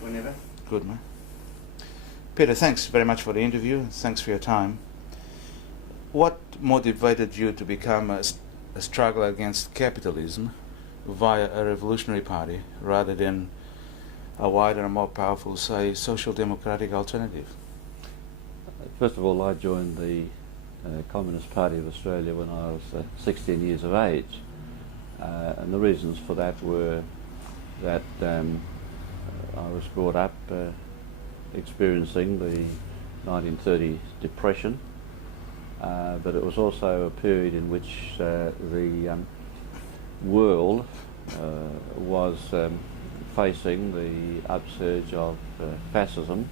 Whenever. Good, man. Peter, thanks very much for the interview. Thanks for your time. What motivated you to become a struggler against capitalism via a revolutionary party rather than a wider and more powerful, say, social democratic alternative? First of all, I joined the Communist Party of Australia when I was 16 years of age. And the reasons for that were that I was brought up experiencing the 1930 depression, but it was also a period in which the world was facing the upsurge of fascism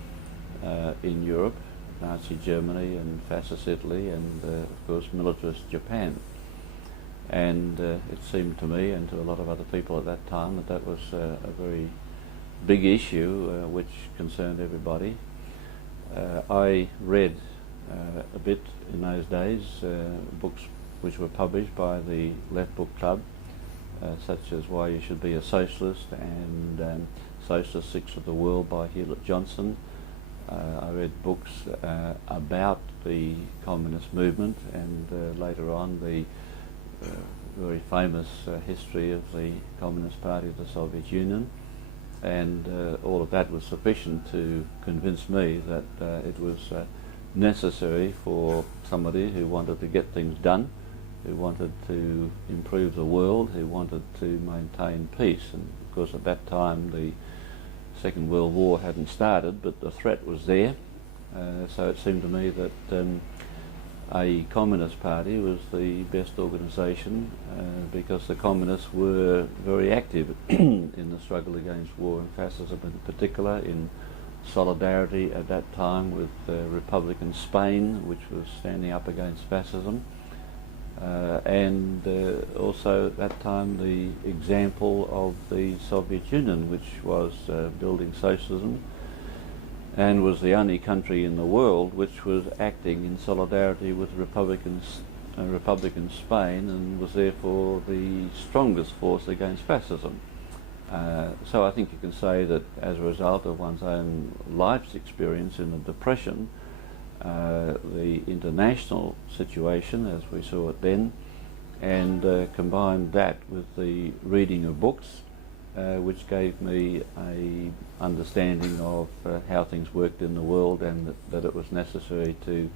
in Europe, Nazi Germany and fascist Italy, and of course militarist Japan. And it seemed to me and to a lot of other people at that time that that was a very big issue which concerned everybody. I read a bit in those days, books which were published by the Left Book Club, such as Why You Should Be a Socialist and Socialists of the World by Hewlett Johnson. I read books about the communist movement and later on the very famous history of the Communist Party of the Soviet Union, and all of that was sufficient to convince me that it was necessary for somebody who wanted to get things done, who wanted to improve the world, who wanted to maintain peace. And of course at that time the Second World War hadn't started, but the threat was there, so it seemed to me that a communist party was the best organisation because the communists were very active in the struggle against war and fascism, in particular in solidarity at that time with Republican Spain, which was standing up against fascism, and also at that time the example of the Soviet Union, which was building socialism and was the only country in the world which was acting in solidarity with Republican Spain and was therefore the strongest force against fascism. So I think you can say that as a result of one's own life's experience in the Depression, the international situation as we saw it then, and combined that with the reading of books, which gave me a understanding of how things worked in the world, and that it was necessary to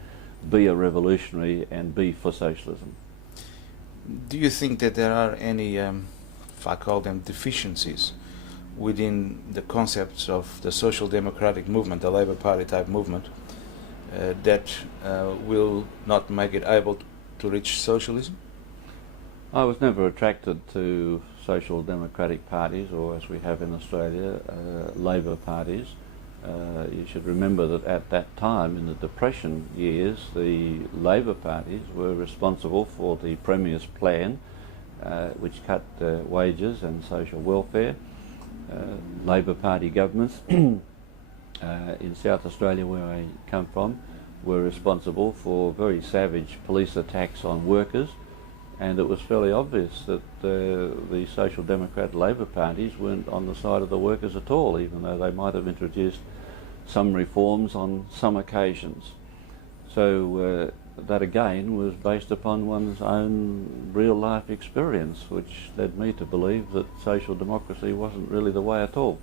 be a revolutionary and be for socialism. Do you think that there are any, if I call them deficiencies, within the concepts of the social democratic movement, the Labour Party type movement, that will not make it able to reach socialism? I was never attracted to social democratic parties, or as we have in Australia, Labour parties. You should remember that at that time, in the Depression years, the Labour parties were responsible for the Premier's plan, which cut wages and social welfare. Labour Party governments in South Australia, where I come from, were responsible for very savage police attacks on workers, and it was fairly obvious that the Social Democrat Labour parties weren't on the side of the workers at all, even though they might have introduced some reforms on some occasions. So that again was based upon one's own real life experience, which led me to believe that social democracy wasn't really the way at all.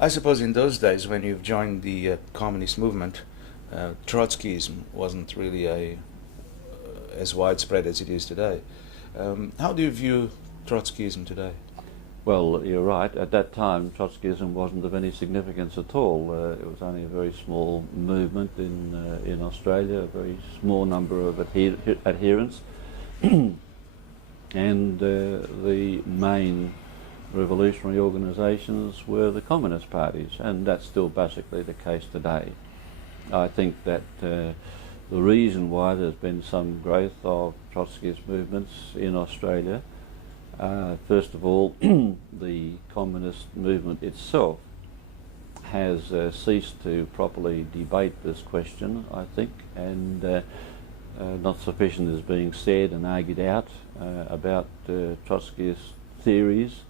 I suppose in those days when you joined the communist movement, Trotskyism wasn't really as widespread as it is today. How do you view Trotskyism today? Well, you're right. At that time, Trotskyism wasn't of any significance at all. It was only a very small movement in Australia, a very small number of adherents, and the main revolutionary organisations were the communist parties, and that's still basically the case today. I think that the reason why there's been some growth of Trotskyist movements in Australia, first of all, the communist movement itself has ceased to properly debate this question, I think, and not sufficient is being said and argued out about Trotskyist theories.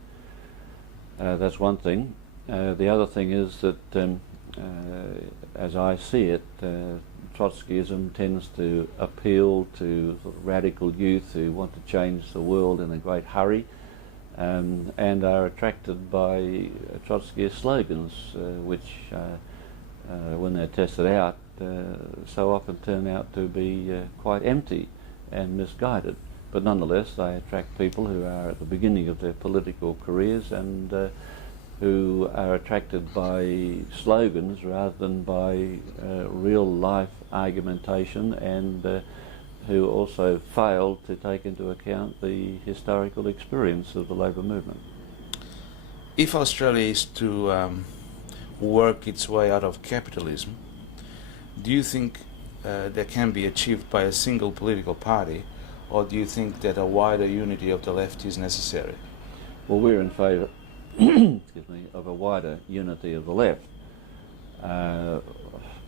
That's one thing. The other thing is that, as I see it, Trotskyism tends to appeal to sort of radical youth who want to change the world in a great hurry, and are attracted by Trotskyist slogans, which, when they're tested out, so often turn out to be quite empty and misguided. But nonetheless, they attract people who are at the beginning of their political careers and who are attracted by slogans rather than by real life argumentation, and who also fail to take into account the historical experience of the labour movement. If Australia is to work its way out of capitalism, do you think that can be achieved by a single political party, or do you think that a wider unity of the left is necessary? Well, we're in favour excuse me, of a wider unity of the left.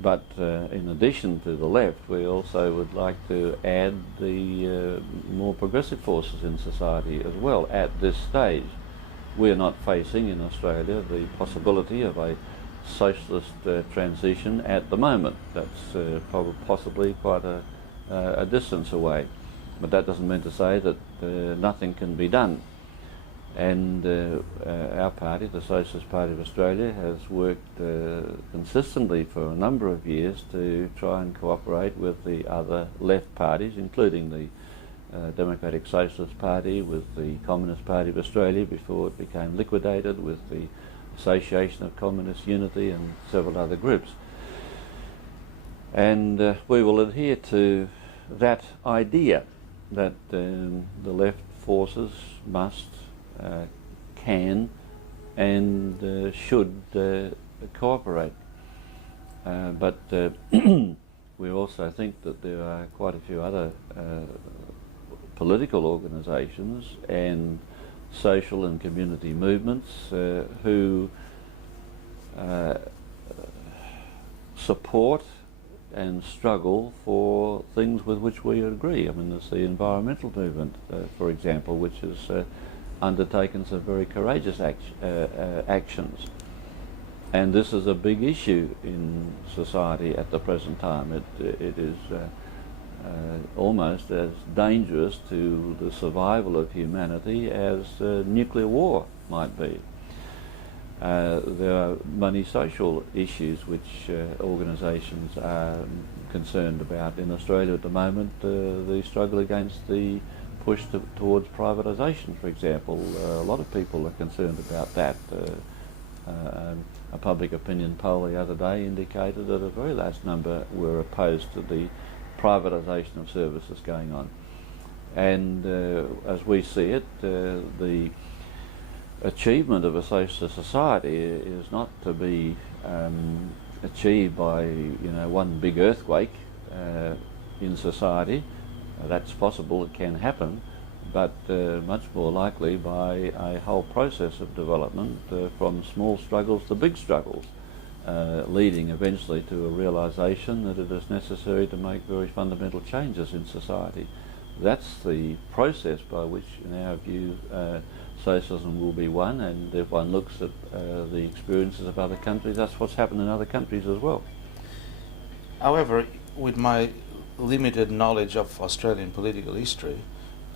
But in addition to the left, we also would like to add the more progressive forces in society as well at this stage. We're not facing in Australia the possibility of a socialist transition at the moment. That's possibly quite a distance away. But that doesn't mean to say that nothing can be done. And our party, the Socialist Party of Australia, has worked consistently for a number of years to try and cooperate with the other left parties, including the Democratic Socialist Party, with the Communist Party of Australia before it became liquidated, with the Association of Communist Unity and several other groups. And we will adhere to that idea that the left forces must, can and should cooperate. But we also think that there are quite a few other political organisations and social and community movements who support and struggle for things with which we agree. I mean, there's the environmental movement, for example, which has undertaken some very courageous actions. And this is a big issue in society at the present time. It is almost as dangerous to the survival of humanity as nuclear war might be. There are many social issues which organisations are concerned about. In Australia at the moment, the struggle against the push towards privatisation, for example. A lot of people are concerned about that. A public opinion poll the other day indicated that a very large number were opposed to the privatisation of services going on. And as we see it, the achievement of a socialist society is not to be achieved by one big earthquake in society. That's possible, it can happen, but much more likely by a whole process of development from small struggles to big struggles, leading eventually to a realisation that it is necessary to make very fundamental changes in society. That's the process by which, in our view, socialism will be won, and if one looks at the experiences of other countries, that's what's happened in other countries as well. However, with my limited knowledge of Australian political history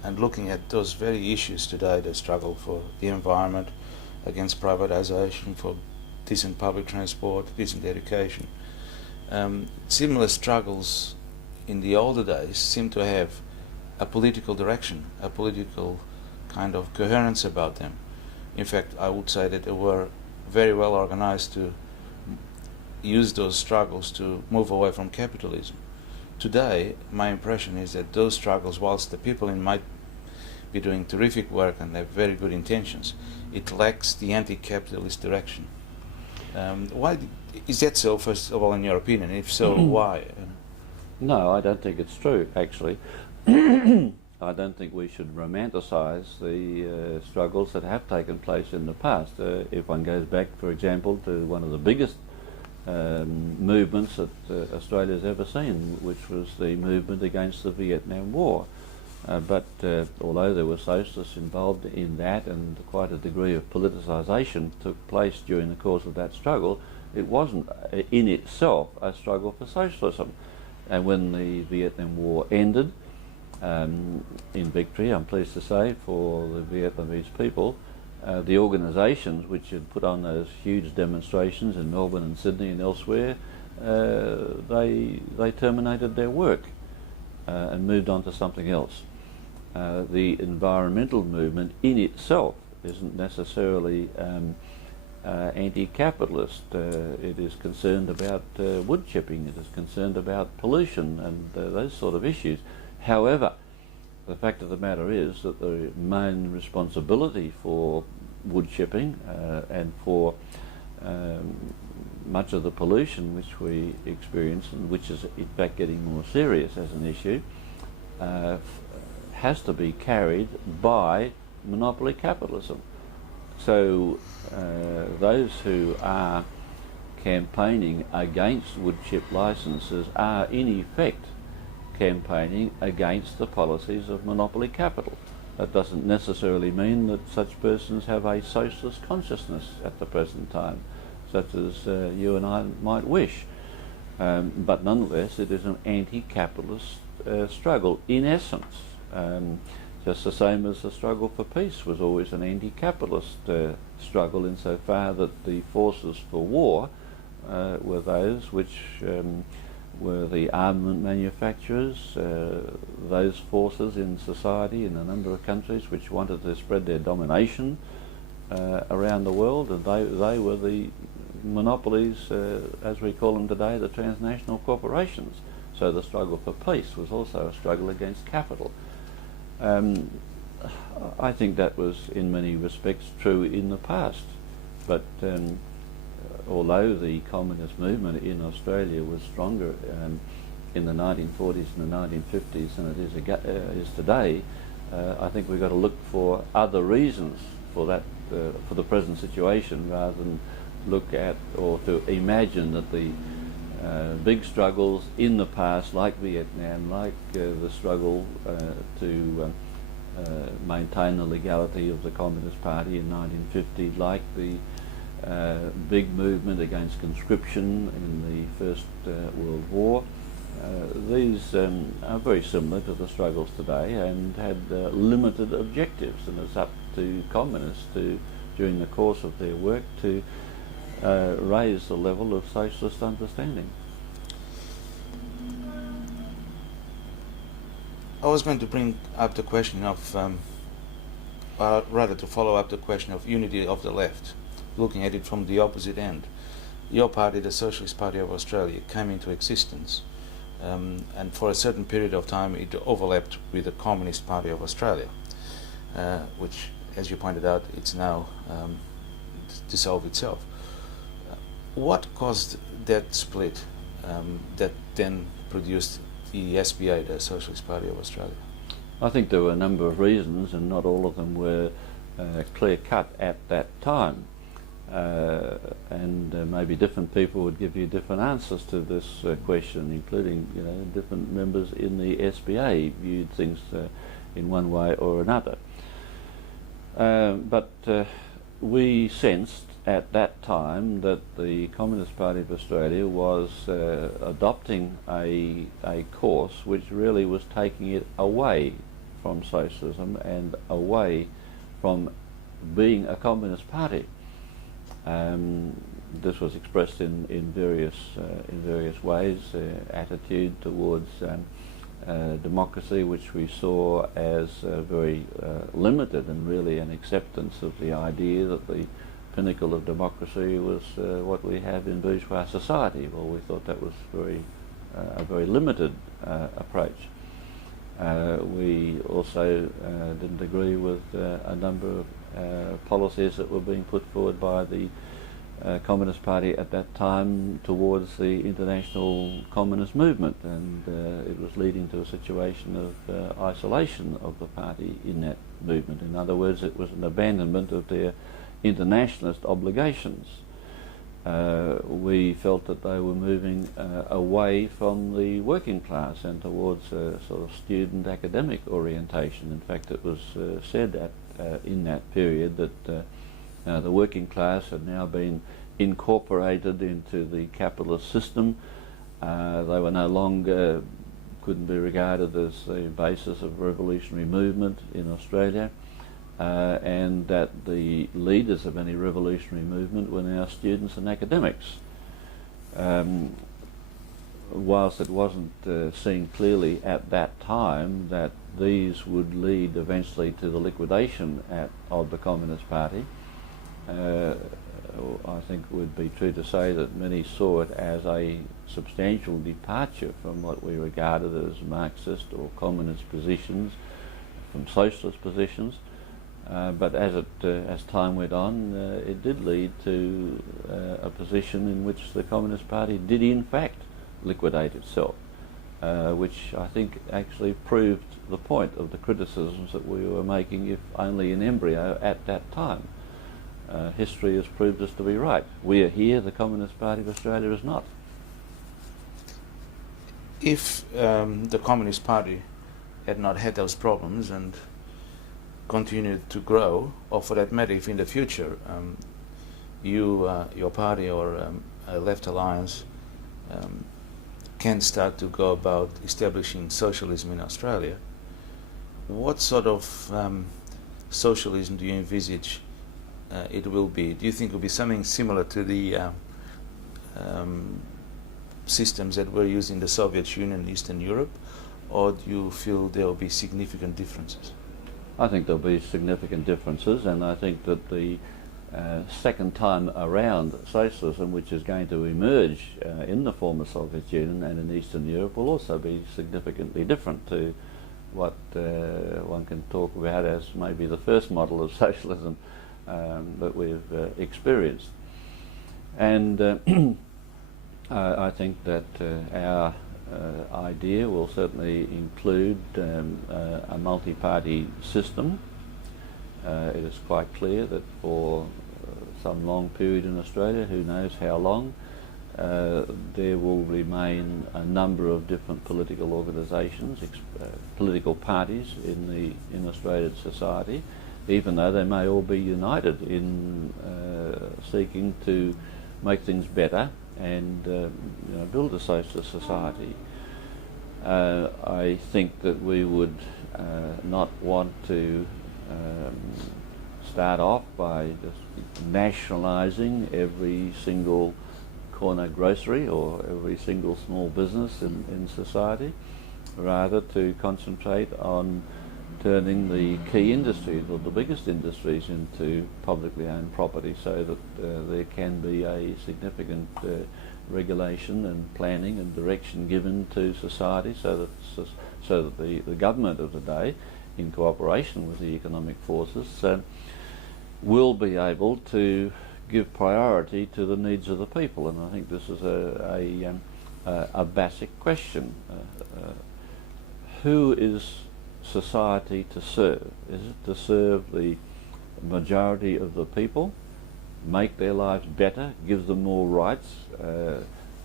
and looking at those very issues today, the struggle for the environment, against privatisation, for decent public transport, decent education, similar struggles in the older days seem to have a political direction, a political kind of coherence about them. In fact, I would say that they were very well organised to use those struggles to move away from capitalism. Today, my impression is that those struggles, whilst the people in might be doing terrific work and have very good intentions, it lacks the anti-capitalist direction. Why is that so, first of all, in your opinion? If so, why? No, I don't think it's true, actually. I don't think we should romanticise the struggles that have taken place in the past. If one goes back, for example, to one of the biggest movements that Australia's ever seen, which was the movement against the Vietnam War. But although there were socialists involved in that and quite a degree of politicisation took place during the course of that struggle, it wasn't in itself a struggle for socialism. And when the Vietnam War ended, in victory, I'm pleased to say, for the Vietnamese people, the organisations which had put on those huge demonstrations in Melbourne and Sydney and elsewhere, they terminated their work and moved on to something else. The environmental movement in itself isn't necessarily anti-capitalist. It is concerned about wood chipping, it is concerned about pollution and those sort of issues. However, the fact of the matter is that the main responsibility for wood chipping and for much of the pollution which we experience, and which is in fact getting more serious as an issue, has to be carried by monopoly capitalism. So those who are campaigning against wood chip licenses are in effect campaigning against the policies of monopoly capital. That doesn't necessarily mean that such persons have a socialist consciousness at the present time, such as you and I might wish. But nonetheless, it is an anti-capitalist struggle in essence. Just the same as the struggle for peace was always an anti-capitalist struggle, insofar that the forces for war were those which were the armament manufacturers, those forces in society in a number of countries which wanted to spread their domination around the world, and they were the monopolies, as we call them today, the transnational corporations. So the struggle for peace was also a struggle against capital. I think that was in many respects true in the past, but although the communist movement in Australia was stronger in the 1940s and the 1950s than it is today, I think we've got to look for other reasons for that, for the present situation, rather than look at or to imagine that the big struggles in the past, like Vietnam, like the struggle to maintain the legality of the Communist Party in 1950, like the big movement against conscription in the First World War. These are very similar to the struggles today and had limited objectives, and it's up to communists to, during the course of their work, to raise the level of socialist understanding. I was going to bring up the question of, rather to follow up the question of unity of the left, looking at it from the opposite end. Your party, the Socialist Party of Australia, came into existence, and for a certain period of time it overlapped with the Communist Party of Australia, which, as you pointed out, it's now dissolved itself. What caused that split that then produced the SPA, the Socialist Party of Australia? I think there were a number of reasons, and not all of them were clear-cut at that time. And maybe different people would give you different answers to this question, including, you know, different members in the SPA viewed things in one way or another. But we sensed at that time that the Communist Party of Australia was adopting a course which really was taking it away from socialism and away from being a communist party. This was expressed in various ways. Attitude towards democracy, which we saw as very limited, and really an acceptance of the idea that the pinnacle of democracy was what we have in bourgeois society. Well, we thought that was a very limited approach. We also didn't agree with a number of policies that were being put forward by the Communist Party at that time towards the international communist movement, and it was leading to a situation of isolation of the party in that movement. In other words, it was an abandonment of their internationalist obligations. we felt that they were moving away from the working class and towards a sort of student academic orientation. In fact, it was said in that period that the working class had now been incorporated into the capitalist system. They were no longer, couldn't be regarded as the basis of revolutionary movement in Australia. And that the leaders of any revolutionary movement were now students and academics. Whilst it wasn't seen clearly at that time that these would lead eventually to the liquidation of the Communist Party, I think it would be true to say that many saw it as a substantial departure from what we regarded as Marxist or communist positions, from socialist positions. But as time went on, it did lead to a position in which the Communist Party did in fact liquidate itself, which I think actually proved the point of the criticisms that we were making, if only in embryo, at that time. History has proved us to be right. We are here, the Communist Party of Australia is not. If the Communist Party had not had those problems and continued to grow, or for that matter, if in the future your party or a left alliance can start to go about establishing socialism in Australia, what sort of socialism do you envisage it will be? Do you think it will be something similar to the systems that were used in the Soviet Union and Eastern Europe, or do you feel there will be significant differences? I think there'll be significant differences, and I think that the second time around socialism, which is going to emerge in the former Soviet Union and in Eastern Europe, will also be significantly different to what one can talk about as maybe the first model of socialism that we've experienced. And I think that our idea will certainly include a multi-party system. It is quite clear that for some long period in Australia, who knows how long, there will remain a number of different political organisations, political parties in Australian society, even though they may all be united in seeking to make things better and build a socialist society. I think that we would not want to start off by just nationalising every single corner grocery or every single small business in society, rather to concentrate on turning the key industries or the biggest industries into publicly owned property, so that there can be a significant regulation and planning and direction given to society, so that the government of the day, in cooperation with the economic forces, will be able to give priority to the needs of the people. And I think this is a basic question. Who is society to serve? Is it to serve the majority of the people, make their lives better, give them more rights,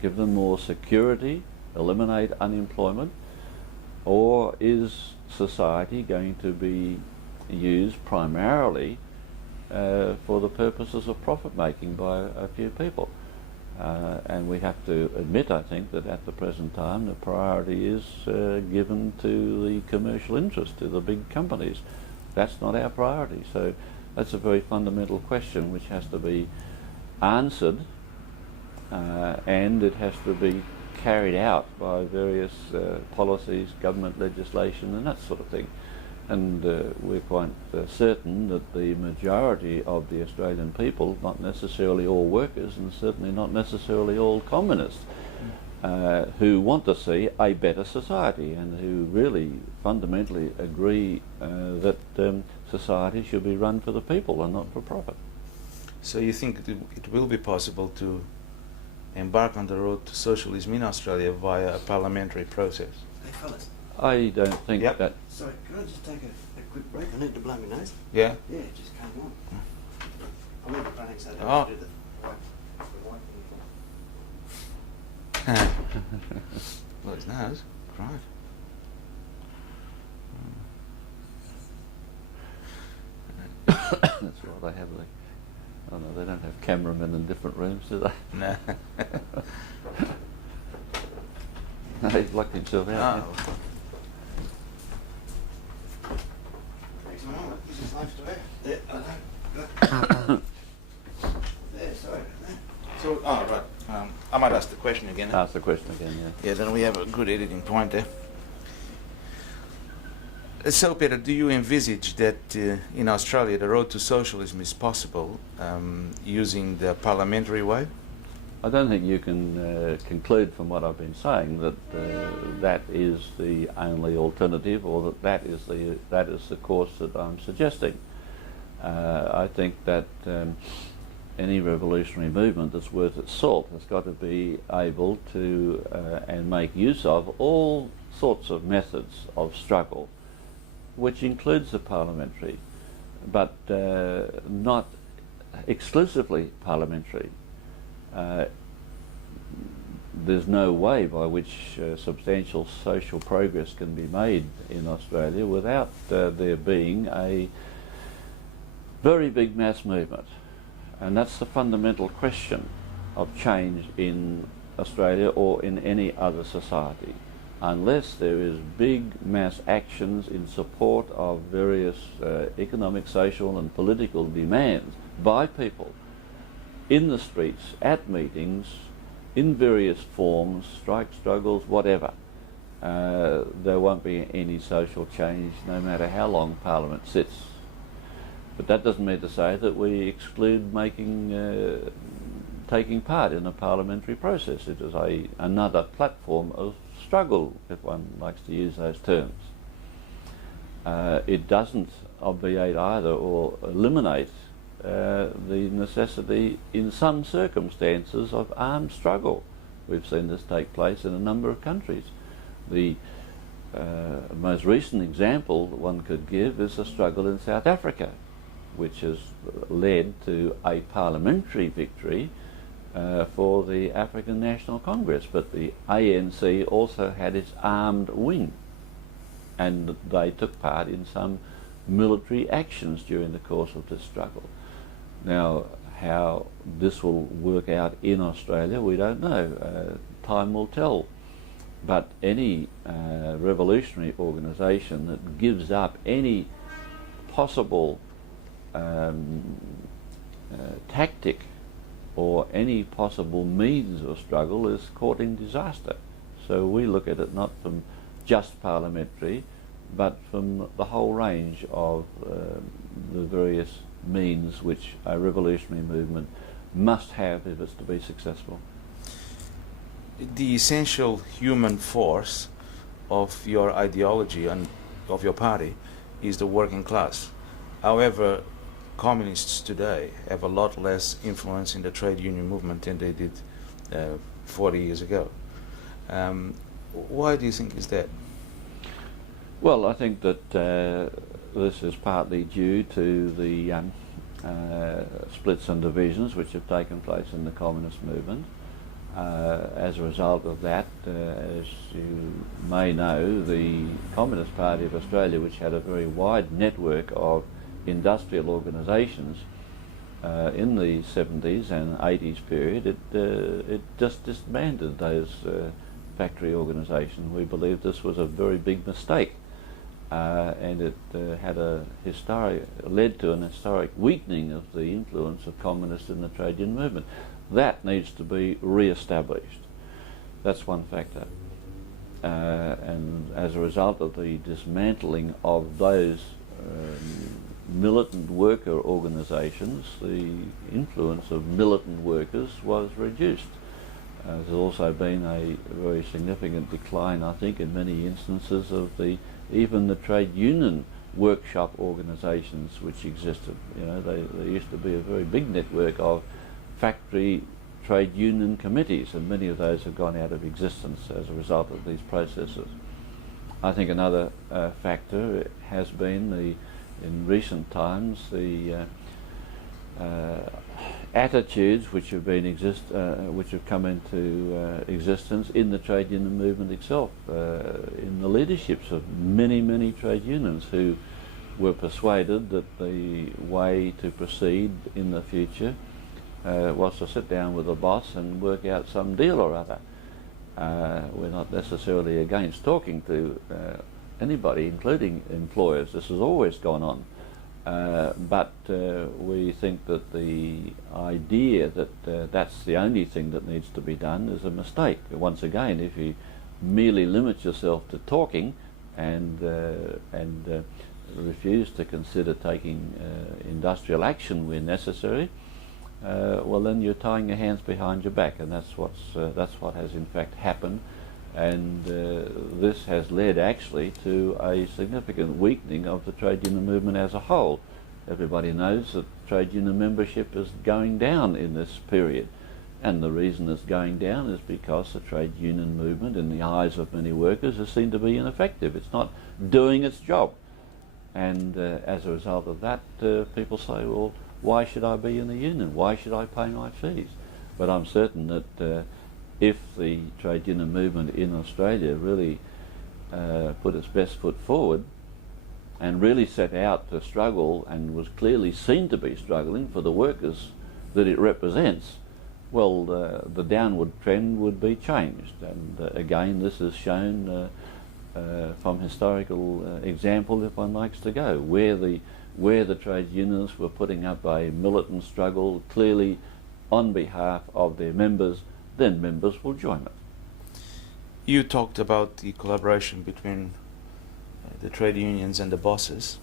give them more security, eliminate unemployment? Or is society going to be used primarily for the purposes of profit making by a few people? And we have to admit, I think, that at the present time the priority is given to the commercial interest, to the big companies. That's not our priority. So that's a very fundamental question which has to be answered, and it has to be carried out by various policies, government legislation and that sort of thing. And we're quite certain that the majority of the Australian people, not necessarily all workers and certainly not necessarily all communists, who want to see a better society and who really fundamentally agree that society should be run for the people and not for profit. So you think it will be possible to embark on the road to socialism in Australia via a parliamentary process? Hey fellas. I don't think that... Sorry, can I just take a quick break? I need to blow my nose. Yeah? Yeah, it just came on. I'm even running so I don't Oh. have to do the white Well, his nose. Right. That's why they have the... Oh no, they don't have cameramen in different rooms, do they? No. No, he's locked himself out. Oh. Takes a moment. This is life to air. Yeah, I know. There, sorry about that. So, right. I might ask the question again. Ask the question again, yeah. Yeah, then we have a good editing point there. So, Peter, do you envisage that in Australia the road to socialism is possible using the parliamentary way? I don't think you can conclude from what I've been saying that that is the only alternative, or that is the course that I'm suggesting. I think that any revolutionary movement that's worth its salt has got to be able to and make use of all sorts of methods of struggle, which includes the parliamentary, but not exclusively parliamentary. There's no way by which substantial social progress can be made in Australia without there being a very big mass movement. And that's the fundamental question of change in Australia or in any other society. Unless there is big mass actions in support of various economic, social and political demands by people in the streets, at meetings, in various forms, strike, struggles, whatever, there won't be any social change no matter how long Parliament sits. But that doesn't mean to say that we exclude taking part in a parliamentary process. It is another platform of struggle, if one likes to use those terms. It doesn't obviate either or eliminate the necessity in some circumstances of armed struggle. We've seen this take place in a number of countries. The most recent example that one could give is the struggle in South Africa, which has led to a parliamentary victory for the African National Congress. But the ANC also had its armed wing, and they took part in some military actions during the course of this struggle. Now, how this will work out in Australia, we don't know. Time will tell. But any revolutionary organisation that gives up any possible tactic or any possible means of struggle is courting disaster. So we look at it not from just parliamentary, but from the whole range of the various means which a revolutionary movement must have if it's to be successful. The essential human force of your ideology and of your party is the working class. However, communists today have a lot less influence in the trade union movement than they did 40 years ago. Why do you think is that? Well, I think that this is partly due to the splits and divisions which have taken place in the communist movement. As a result of that, as you may know, the Communist Party of Australia, which had a very wide network of industrial organisations in the 70s and 80s period, it just disbanded those factory organisations. We believe this was a very big mistake, and it led to an historic weakening of the influence of communists in the trade union movement. That needs to be re-established. That's one factor. And as a result of the dismantling of those militant worker organisations, the influence of militant workers was reduced. There's also been a very significant decline, I think, in many instances of even the trade union workshop organisations which existed. You know, there used to be a very big network of factory trade union committees, and many of those have gone out of existence as a result of these processes. I think another factor has been in recent times the attitudes which have been which have come into existence in the trade union movement itself, in the leaderships of many trade unions who were persuaded that the way to proceed in the future was to sit down with the boss and work out some deal or other. We're not necessarily against talking to anybody, including employers. This has always gone on. But we think that the idea that that's the only thing that needs to be done is a mistake. Once again, if you merely limit yourself to talking and refuse to consider taking industrial action where necessary, well, then you're tying your hands behind your back, and that's what has in fact happened. And this has led actually to a significant weakening of the trade union movement as a whole. Everybody knows that trade union membership is going down in this period, and the reason it's going down is because the trade union movement, in the eyes of many workers, is seen to be ineffective. It's not doing its job, and as a result of that, people say, well, why should I be in the union? Why should I pay my fees? But I'm certain that if the trade union movement in Australia really put its best foot forward and really set out to struggle, and was clearly seen to be struggling for the workers that it represents, well, the downward trend would be changed. And again, this is shown from historical example, if one likes to go, where the trade unions were putting up a militant struggle clearly on behalf of their members, then members will join it. You talked about the collaboration between the trade unions and the bosses.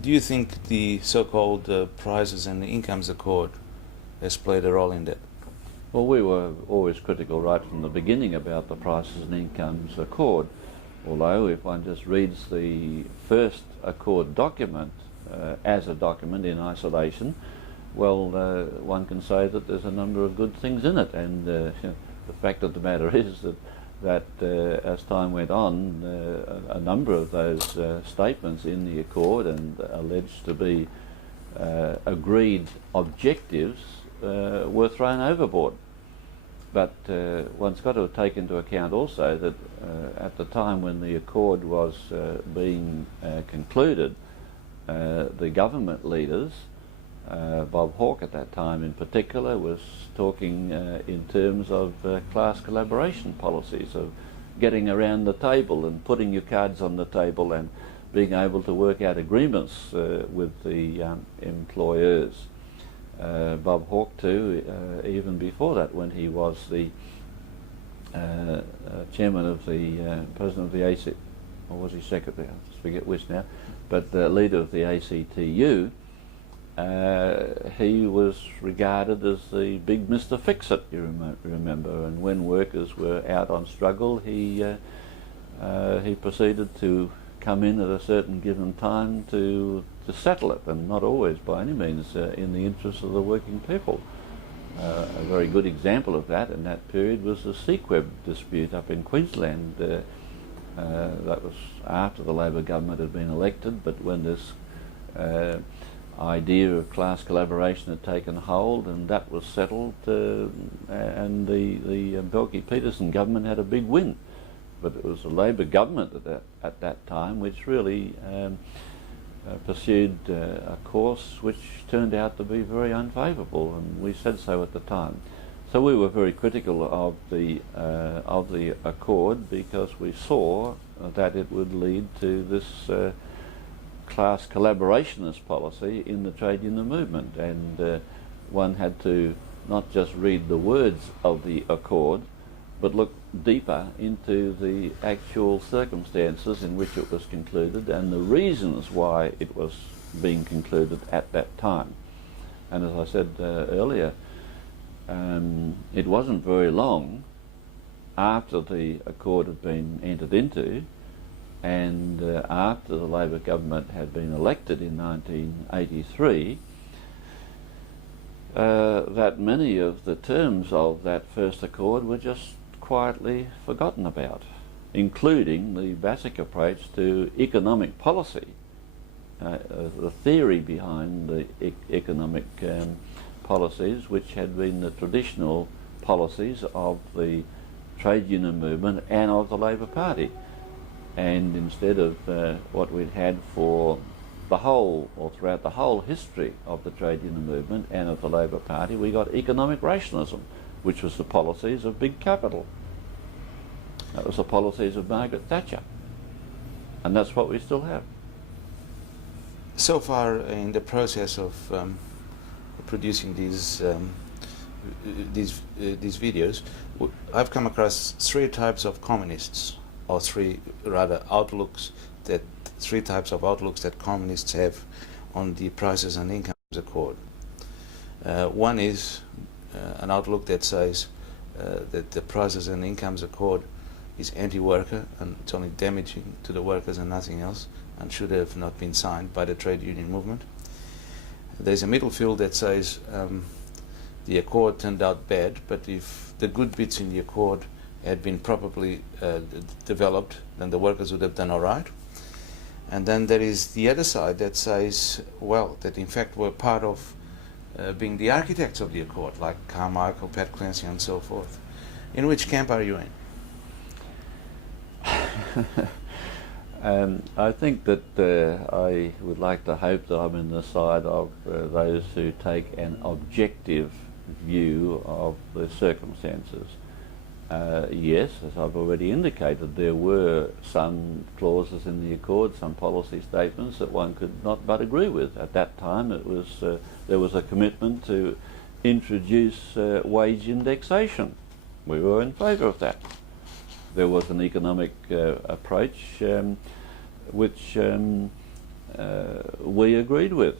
Do you think the so-called prices and the incomes accord has played a role in that? Well, we were always critical right from the beginning about the prices and incomes accord, although if one just reads the first accord document as a document in isolation, well, one can say that there's a number of good things in it, and the fact of the matter is that as time went on, a number of those statements in the accord and alleged to be agreed objectives were thrown overboard. But one's got to take into account also that at the time when the accord was being concluded, the government leaders, Bob Hawke at that time in particular, was talking in terms of class collaboration policies, of getting around the table and putting your cards on the table and being able to work out agreements with the employers. Bob Hawke too, even before that, when he was the chairman of the president of the AC, or was he secretary? I forget which now, but the leader of the ACTU, he was regarded as the big Mr. Fix-It, you remember, and when workers were out on struggle, he proceeded to come in at a certain given time to settle it, and not always by any means in the interests of the working people. A very good example of that in that period was the Sequeb dispute up in Queensland. That was after the Labor government had been elected, but when this idea of class collaboration had taken hold, and that was settled, and the Belkey-Peterson government had a big win. But it was the Labor government at that time which really pursued a course which turned out to be very unfavourable, and we said so at the time. So we were very critical of the accord, because we saw that it would lead to this class collaborationist policy in the trade union movement, and one had to not just read the words of the accord, but look deeper into the actual circumstances in which it was concluded and the reasons why it was being concluded at that time. And as I said earlier, it wasn't very long after the accord had been entered into, and after the Labor government had been elected in 1983, that many of the terms of that first accord were just quietly forgotten about, including the basic approach to economic policy the theory behind the economic policies, which had been the traditional policies of the trade union movement and of the Labor Party. And instead of what we'd had for the whole, or throughout the whole history of the trade union movement and of the Labor Party, we got economic rationalism, which was the policies of big capital. That was the policies of Margaret Thatcher. And that's what we still have. So far in the process of producing these videos, I've come across three types of communists, or three types of outlooks that communists have on the prices and incomes accord. One is an outlook that says that the prices and incomes accord is anti-worker and it's only damaging to the workers and nothing else, and should have not been signed by the trade union movement. There's a middle field that says the accord turned out bad, but if the good bits in the accord had been properly developed, then the workers would have done all right. And then there is the other side that says, well, that in fact we're part of being the architects of the accord, like Carmichael, Pat Clancy, and so forth. In which camp are you in? I think that I would like to hope that I'm in the side of those who take an objective view of the circumstances. Yes, as I've already indicated, there were some clauses in the accord, some policy statements that one could not but agree with. At that time, it was there was a commitment to introduce wage indexation. We were in favour of that. There was an economic approach which we agreed with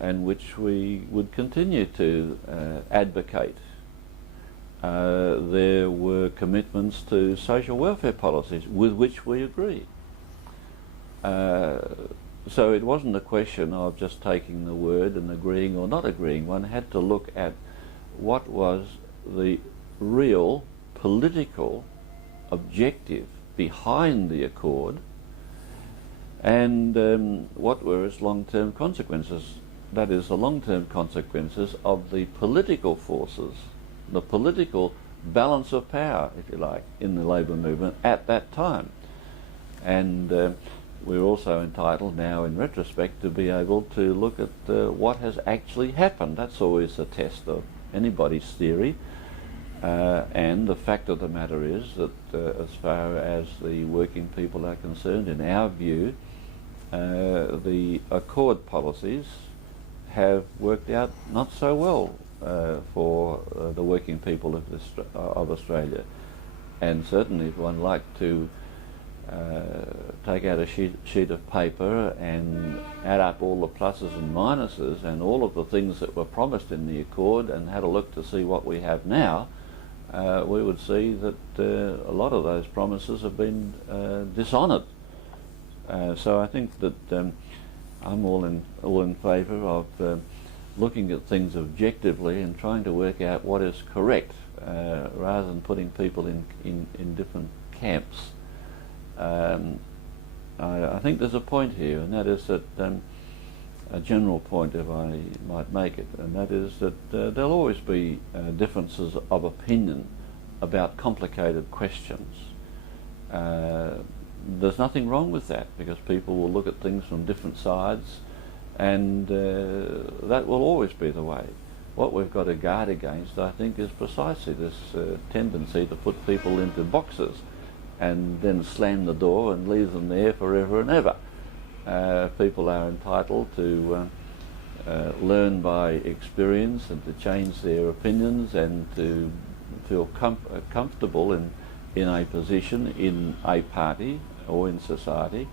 and which we would continue to advocate. There were commitments to social welfare policies with which we agreed. So it wasn't a question of just taking the word and agreeing or not agreeing. One had to look at what was the real political objective behind the accord and what were its long-term consequences. That is, the long-term consequences of the political forces, the political balance of power, if you like, in the labour movement at that time. And we're also entitled now, in retrospect, to be able to look at what has actually happened. That's always a test of anybody's theory. And the fact of the matter is that as far as the working people are concerned, in our view, the accord policies have worked out not so well for the working people of Australia. And certainly if one liked to take out a sheet of paper and add up all the pluses and minuses and all of the things that were promised in the accord and had a look to see what we have now, we would see that a lot of those promises have been dishonoured. So I think that I'm all in favour of looking at things objectively and trying to work out what is correct, rather than putting people in different camps. I think there's a point here, and that is that a general point, if I might make it, and that is that there'll always be differences of opinion about complicated questions. There's nothing wrong with that, because people will look at things from different sides, and that will always be the way. What we've got to guard against, I think, is precisely this tendency to put people into boxes and then slam the door and leave them there forever and ever. People are entitled to learn by experience and to change their opinions and to feel comfortable in a position, in a party or in society,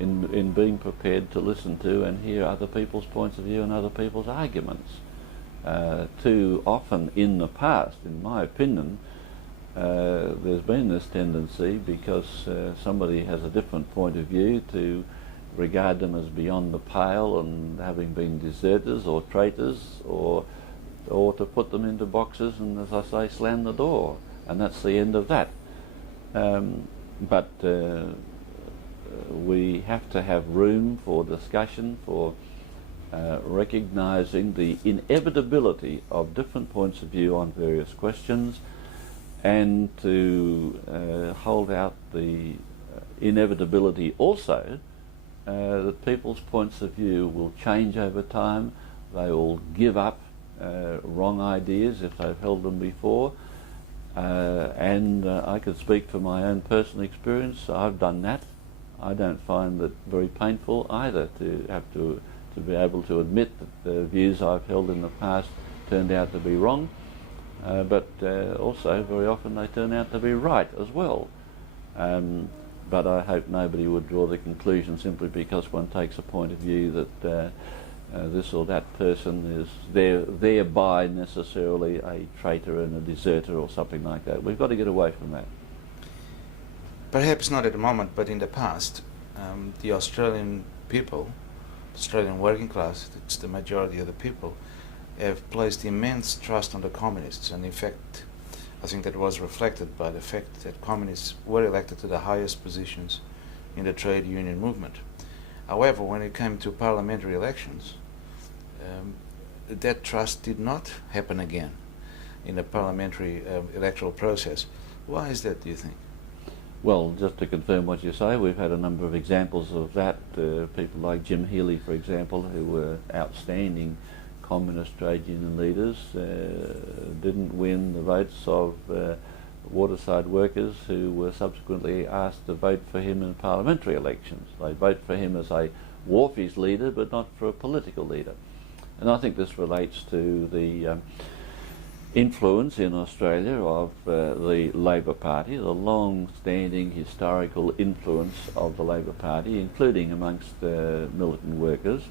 in being prepared to listen to and hear other people's points of view and other people's arguments. Too often in the past, in my opinion, there's been this tendency, because somebody has a different point of view, to regard them as beyond the pale and having been deserters or traitors, or to put them into boxes and, as I say, slam the door, and that's the end of that. But we have to have room for discussion, for recognising the inevitability of different points of view on various questions, and to hold out the inevitability also that people's points of view will change over time. They will give up wrong ideas if they've held them before. And I could speak from my own personal experience. I've done that. I don't find it very painful either to have to be able to admit that the views I've held in the past turned out to be wrong, but also very often they turn out to be right as well. But I hope nobody would draw the conclusion simply because one takes a point of view that this or that person is thereby necessarily a traitor and a deserter or something like that. We've got to get away from that. Perhaps not at the moment, but in the past, the Australian people, Australian working class, it's the majority of the people, have placed immense trust on the communists, and in fact I think that was reflected by the fact that communists were elected to the highest positions in the trade union movement. However, when it came to parliamentary elections, that trust did not happen again in the parliamentary electoral process. Why is that, do you think? Well, just to confirm what you say, we've had a number of examples of that. People like Jim Healy, for example, who were outstanding communist trade union leaders, didn't win the votes of waterside workers who were subsequently asked to vote for him in parliamentary elections. They vote for him as a wharfies leader, but not for a political leader. And I think this relates to the influence in Australia of the Labor Party, the long-standing historical influence of the Labor Party, including amongst militant workers,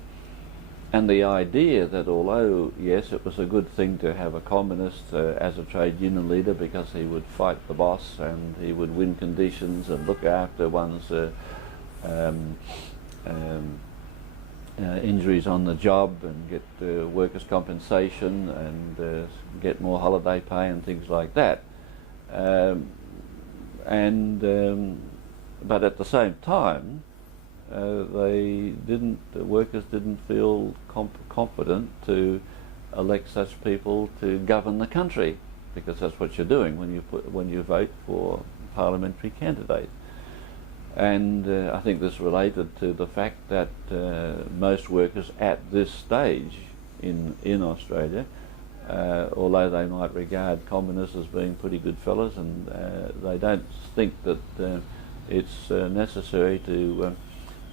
and the idea that although, yes, it was a good thing to have a communist as a trade union leader because he would fight the boss and he would win conditions and look after one's injuries on the job and get workers' compensation and get more holiday pay and things like that. But at the same time, the workers didn't feel confident to elect such people to govern the country, because that's what you're doing when you vote for parliamentary candidates. And I think this related to the fact that most workers at this stage in Australia, although they might regard communists as being pretty good fellas, and they don't think that it's necessary to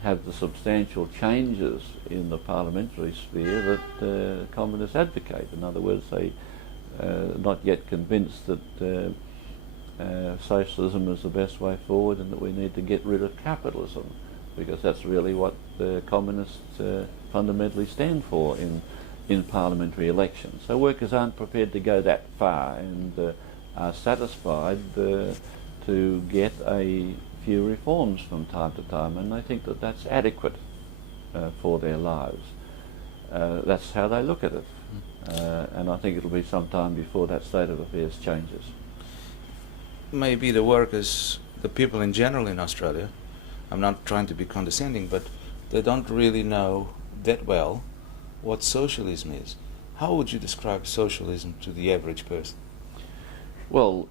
have the substantial changes in the parliamentary sphere that communists advocate. In other words, they not yet convinced that socialism is the best way forward and that we need to get rid of capitalism, because that's really what the communists fundamentally stand for in parliamentary elections. So workers aren't prepared to go that far and are satisfied to get a few reforms from time to time, and they think that that's adequate for their lives. That's how they look at it, and I think it'll be some time before that state of affairs changes. Maybe the workers, the people in general in Australia, I'm not trying to be condescending, but they don't really know that well what socialism is. How would you describe socialism to the average person? Well,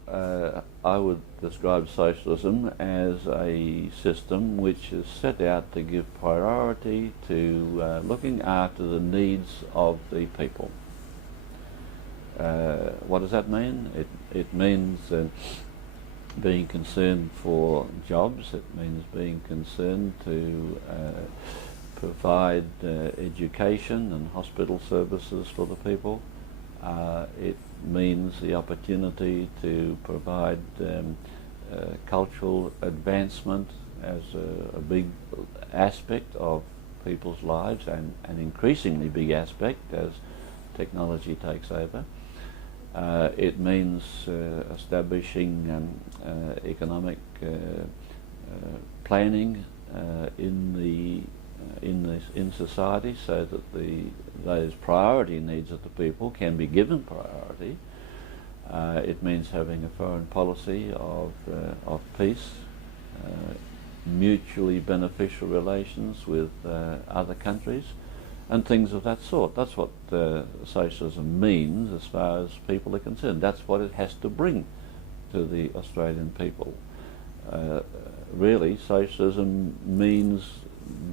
I would describe socialism as a system which is set out to give priority to looking after the needs of the people. What does that mean? It means being concerned for jobs. It means being concerned to provide education and hospital services for the people. It means the opportunity to provide cultural advancement as a big aspect of people's lives, and an increasingly big aspect as technology takes over. It means establishing economic planning in society, so that those priority needs of the people can be given priority. It means having a foreign policy of peace, mutually beneficial relations with other countries and things of that sort. That's what socialism means as far as people are concerned. That's what it has to bring to the Australian people. Really, socialism means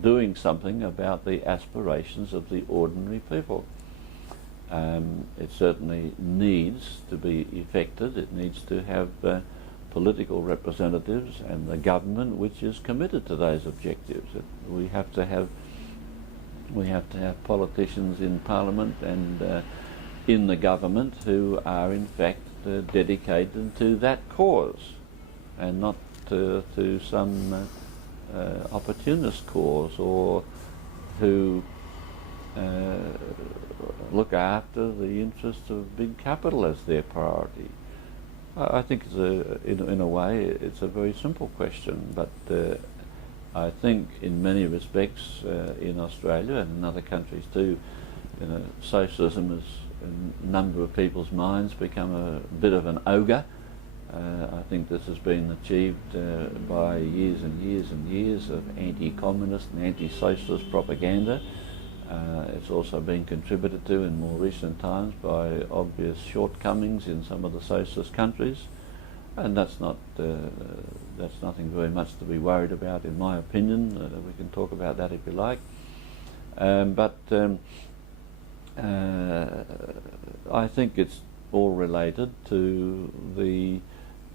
doing something about the aspirations of the ordinary people. It certainly needs to be effected. It needs to have political representatives and the government which is committed to those objectives. We have to have politicians in Parliament and in the government who are in fact dedicated to that cause and not to some opportunist cause, or who look after the interests of big capital as their priority. I think in a way it's a very simple question, but I think in many respects in Australia and in other countries too, socialism has in a number of people's minds become a bit of an ogre. I think this has been achieved by years and years and years of anti-communist and anti-socialist propaganda. It's also been contributed to in more recent times by obvious shortcomings in some of the socialist countries, and that's nothing very much to be worried about, in my opinion. We can talk about that if you like, but I think it's all related to the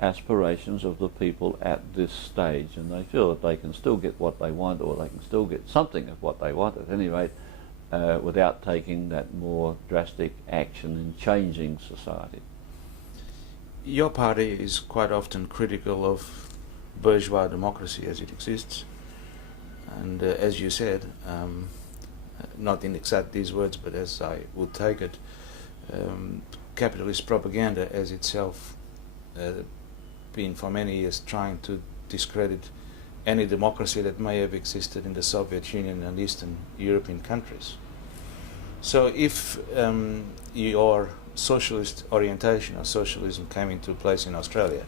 aspirations of the people at this stage, and they feel that they can still get what they want, or they can still get something of what they want at any rate, without taking that more drastic action in changing society. Your party is quite often critical of bourgeois democracy as it exists, and as you said, not in exact these words, but as I would take it, capitalist propaganda as itself been for many years trying to discredit any democracy that may have existed in the Soviet Union and Eastern European countries. So if your socialist orientation or socialism came into place in Australia,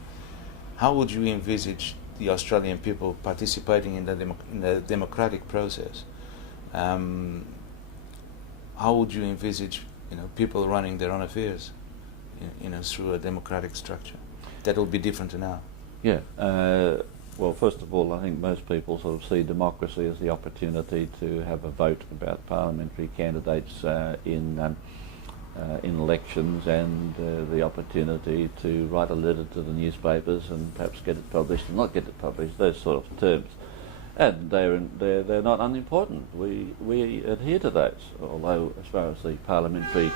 how would you envisage the Australian people participating in the democratic process? How would you envisage people running their own affairs through a democratic structure that will be different to now? Yeah. Well, first of all, I think most people sort of see democracy as the opportunity to have a vote about parliamentary candidates in elections, and the opportunity to write a letter to the newspapers and perhaps get it published and not get it published, those sort of terms. And they're not unimportant. We adhere to those, although as far as the parliamentary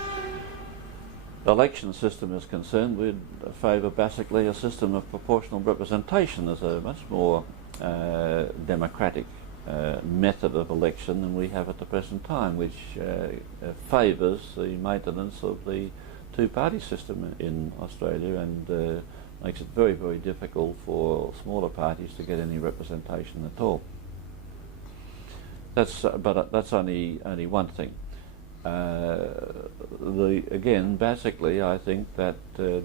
election system is concerned, we'd favour basically a system of proportional representation as a much more democratic method of election than we have at the present time, which favours the maintenance of the two-party system in Australia and makes it very, very difficult for smaller parties to get any representation at all. But that's only one thing. Again, basically, I think that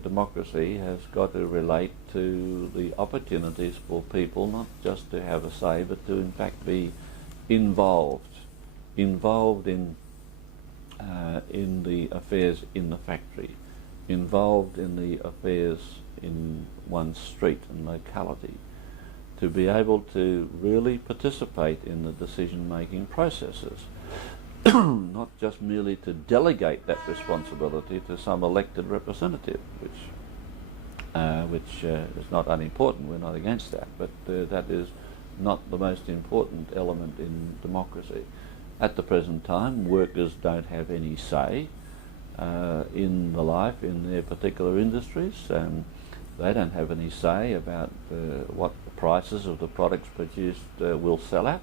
democracy has got to relate to the opportunities for people not just to have a say, but to in fact be involved in the affairs in the factory, involved in the affairs in one's street and locality, to be able to really participate in the decision-making processes. Not just merely to delegate that responsibility to some elected representative, which is not unimportant. We're not against that, but that is not the most important element in democracy. At the present time, workers don't have any say in the life in their particular industries. They don't have any say about what the prices of the products produced will sell at.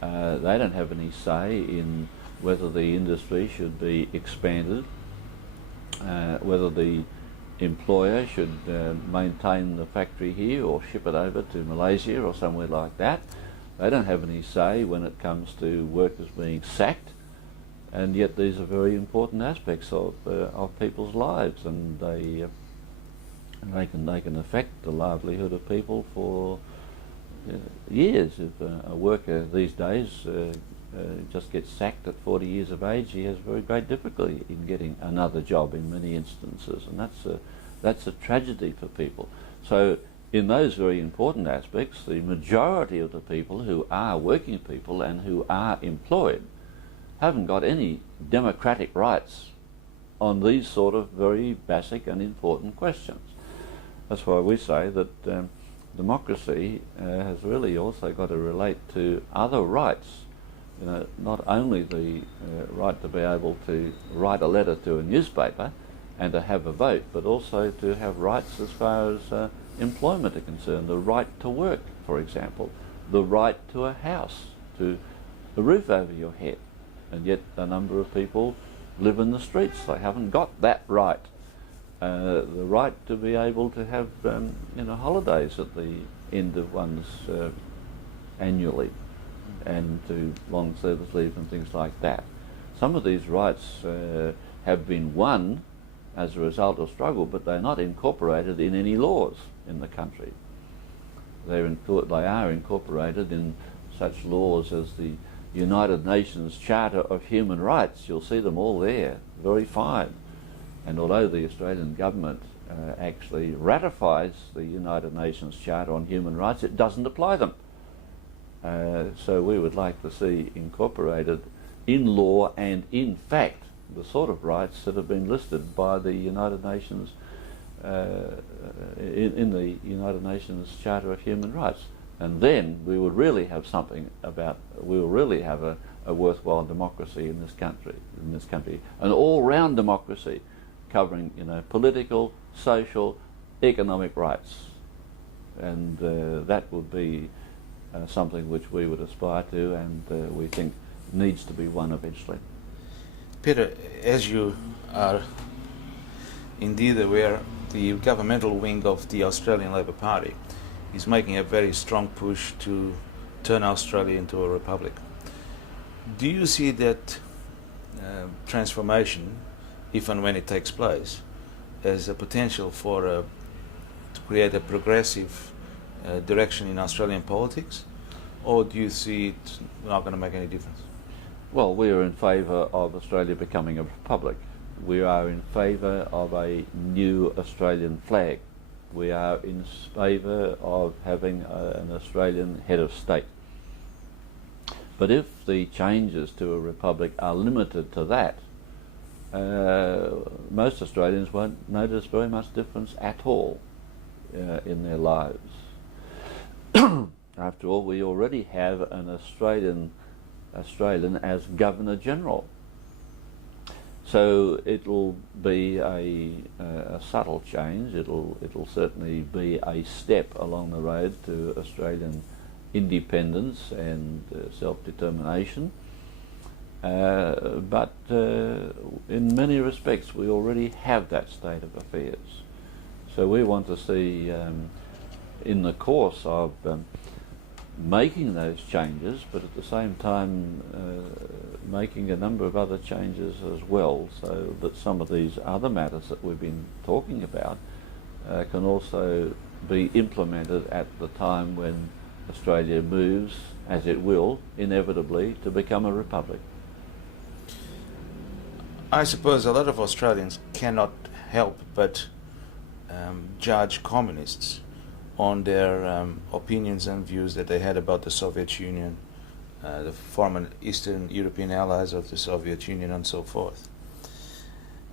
They don't have any say in whether the industry should be expanded, whether the employer should maintain the factory here or ship it over to Malaysia or somewhere like that. They don't have any say when it comes to workers being sacked, and yet these are very important aspects of people's lives, and they can affect the livelihood of people for years. If a worker these days just gets sacked at 40 years of age, he has very great difficulty in getting another job in many instances, and that's a tragedy for people. So in those very important aspects, the majority of the people who are working people and who are employed haven't got any democratic rights on these sort of very basic and important questions. That's why we say that democracy has really also got to relate to other rights. You know, not only the right to be able to write a letter to a newspaper and to have a vote, but also to have rights as far as employment are concerned. The right to work, for example, the right to a house, to a roof over your head, and yet a number of people live in the streets. They haven't got that right. The right to be able to have holidays at the end of one's annually, and to long service leave and things like that. Some of these rights have been won as a result of struggle, but they're not incorporated in any laws in the country. They are incorporated in such laws as the United Nations Charter of Human Rights. You'll see them all there, very fine. And although the Australian government actually ratifies the United Nations Charter on Human Rights, it doesn't apply them. So we would like to see incorporated in law and in fact the sort of rights that have been listed by the United Nations in the United Nations Charter of Human Rights. And then we would really have we will really have a worthwhile democracy in this country, an all-round democracy covering, political, social, economic rights. And that would be something which we would aspire to, and we think needs to be won eventually. Peter, as you are indeed aware, the governmental wing of the Australian Labor Party is making a very strong push to turn Australia into a republic. Do you see that transformation, if and when it takes place, as a potential for to create a progressive direction in Australian politics, or do you see it not going to make any difference? Well, we are in favour of Australia becoming a republic. We are in favour of a new Australian flag. We are in favour of having an Australian head of state. But if the changes to a republic are limited to that, most Australians won't notice very much difference at all in their lives. After all, we already have an Australian as Governor General. So it'll be a subtle change. It'll certainly be a step along the road to Australian independence and self-determination. But in many respects, we already have that state of affairs. So we want to see, in the course of making those changes, but at the same time making a number of other changes as well, so that some of these other matters that we've been talking about can also be implemented at the time when Australia moves, as it will, inevitably, to become a republic. I suppose a lot of Australians cannot help but judge communists on their opinions and views that they had about the Soviet Union, the former Eastern European allies of the Soviet Union, and so forth.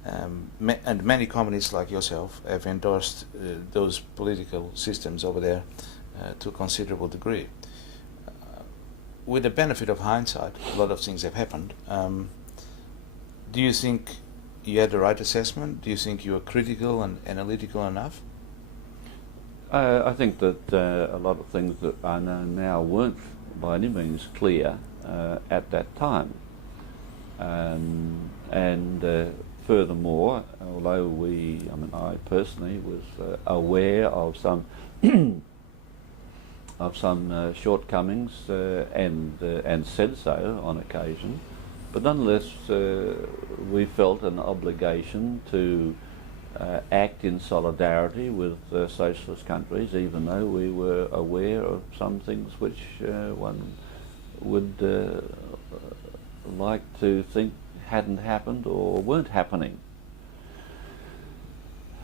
And many communists like yourself have endorsed those political systems over there to a considerable degree. With the benefit of hindsight, a lot of things have happened. Do you think you had the right assessment? Do you think you were critical and analytical enough? I think that a lot of things that are known now weren't by any means clear at that time. And furthermore, although I personally was aware of some shortcomings and said so on occasion, but nonetheless we felt an obligation to act in solidarity with socialist countries, even though we were aware of some things which one would like to think hadn't happened or weren't happening.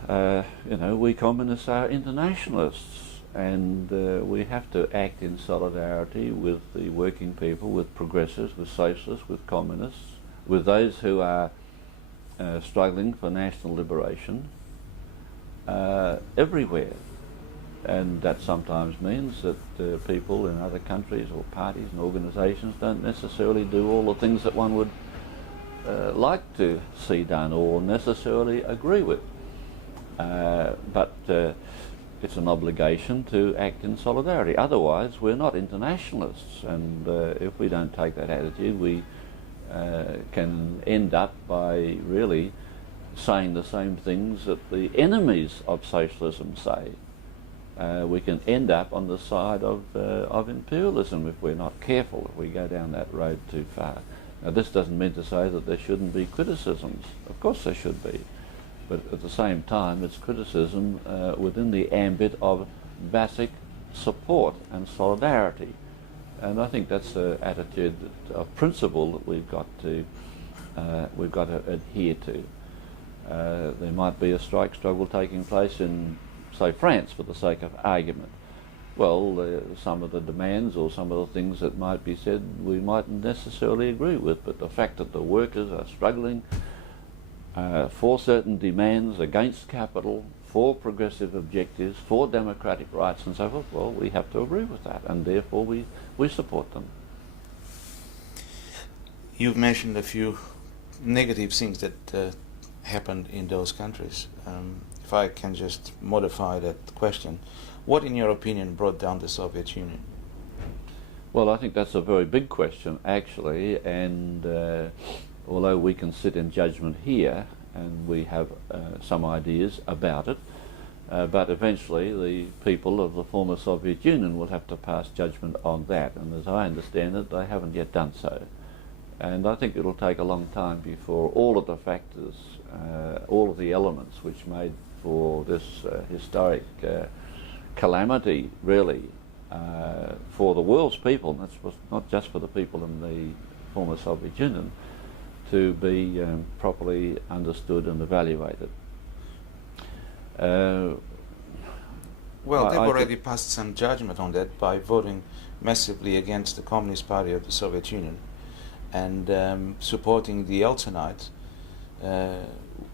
We communists are internationalists, and we have to act in solidarity with the working people, with progressives, with socialists, with communists, with those who are struggling for national liberation everywhere. And that sometimes means that people in other countries or parties and organisations don't necessarily do all the things that one would like to see done or necessarily agree with. But it's an obligation to act in solidarity. Otherwise, we're not internationalists, and if we don't take that attitude, we can end up by really saying the same things that the enemies of socialism say. We can end up on the side of imperialism if we're not careful, if we go down that road too far. Now, this doesn't mean to say that there shouldn't be criticisms. Of course there should be. But at the same time, it's criticism within the ambit of basic support and solidarity. And I think that's an attitude, a principle that we've got to adhere to. There might be a strike struggle taking place in, say, France, for the sake of argument. Well, some of the demands or some of the things that might be said we mightn't necessarily agree with, but the fact that the workers are struggling for certain demands against capital, for progressive objectives, for democratic rights and so forth, well, we have to agree with that, and therefore we support them. You've mentioned a few negative things that happened in those countries. If I can just modify that question, what, in your opinion, brought down the Soviet Union? Well, I think that's a very big question, actually, and although we can sit in judgment here and we have some ideas about it, but eventually the people of the former Soviet Union will have to pass judgment on that, and as I understand it, they haven't yet done so. And I think it'll take a long time before all of the factors, all of the elements which made for this historic calamity, really, for the world's people, and that's not just for the people in the former Soviet Union, to be properly understood and evaluated. Well, they've already passed some judgment on that by voting massively against the Communist Party of the Soviet Union and supporting the Yeltsinites,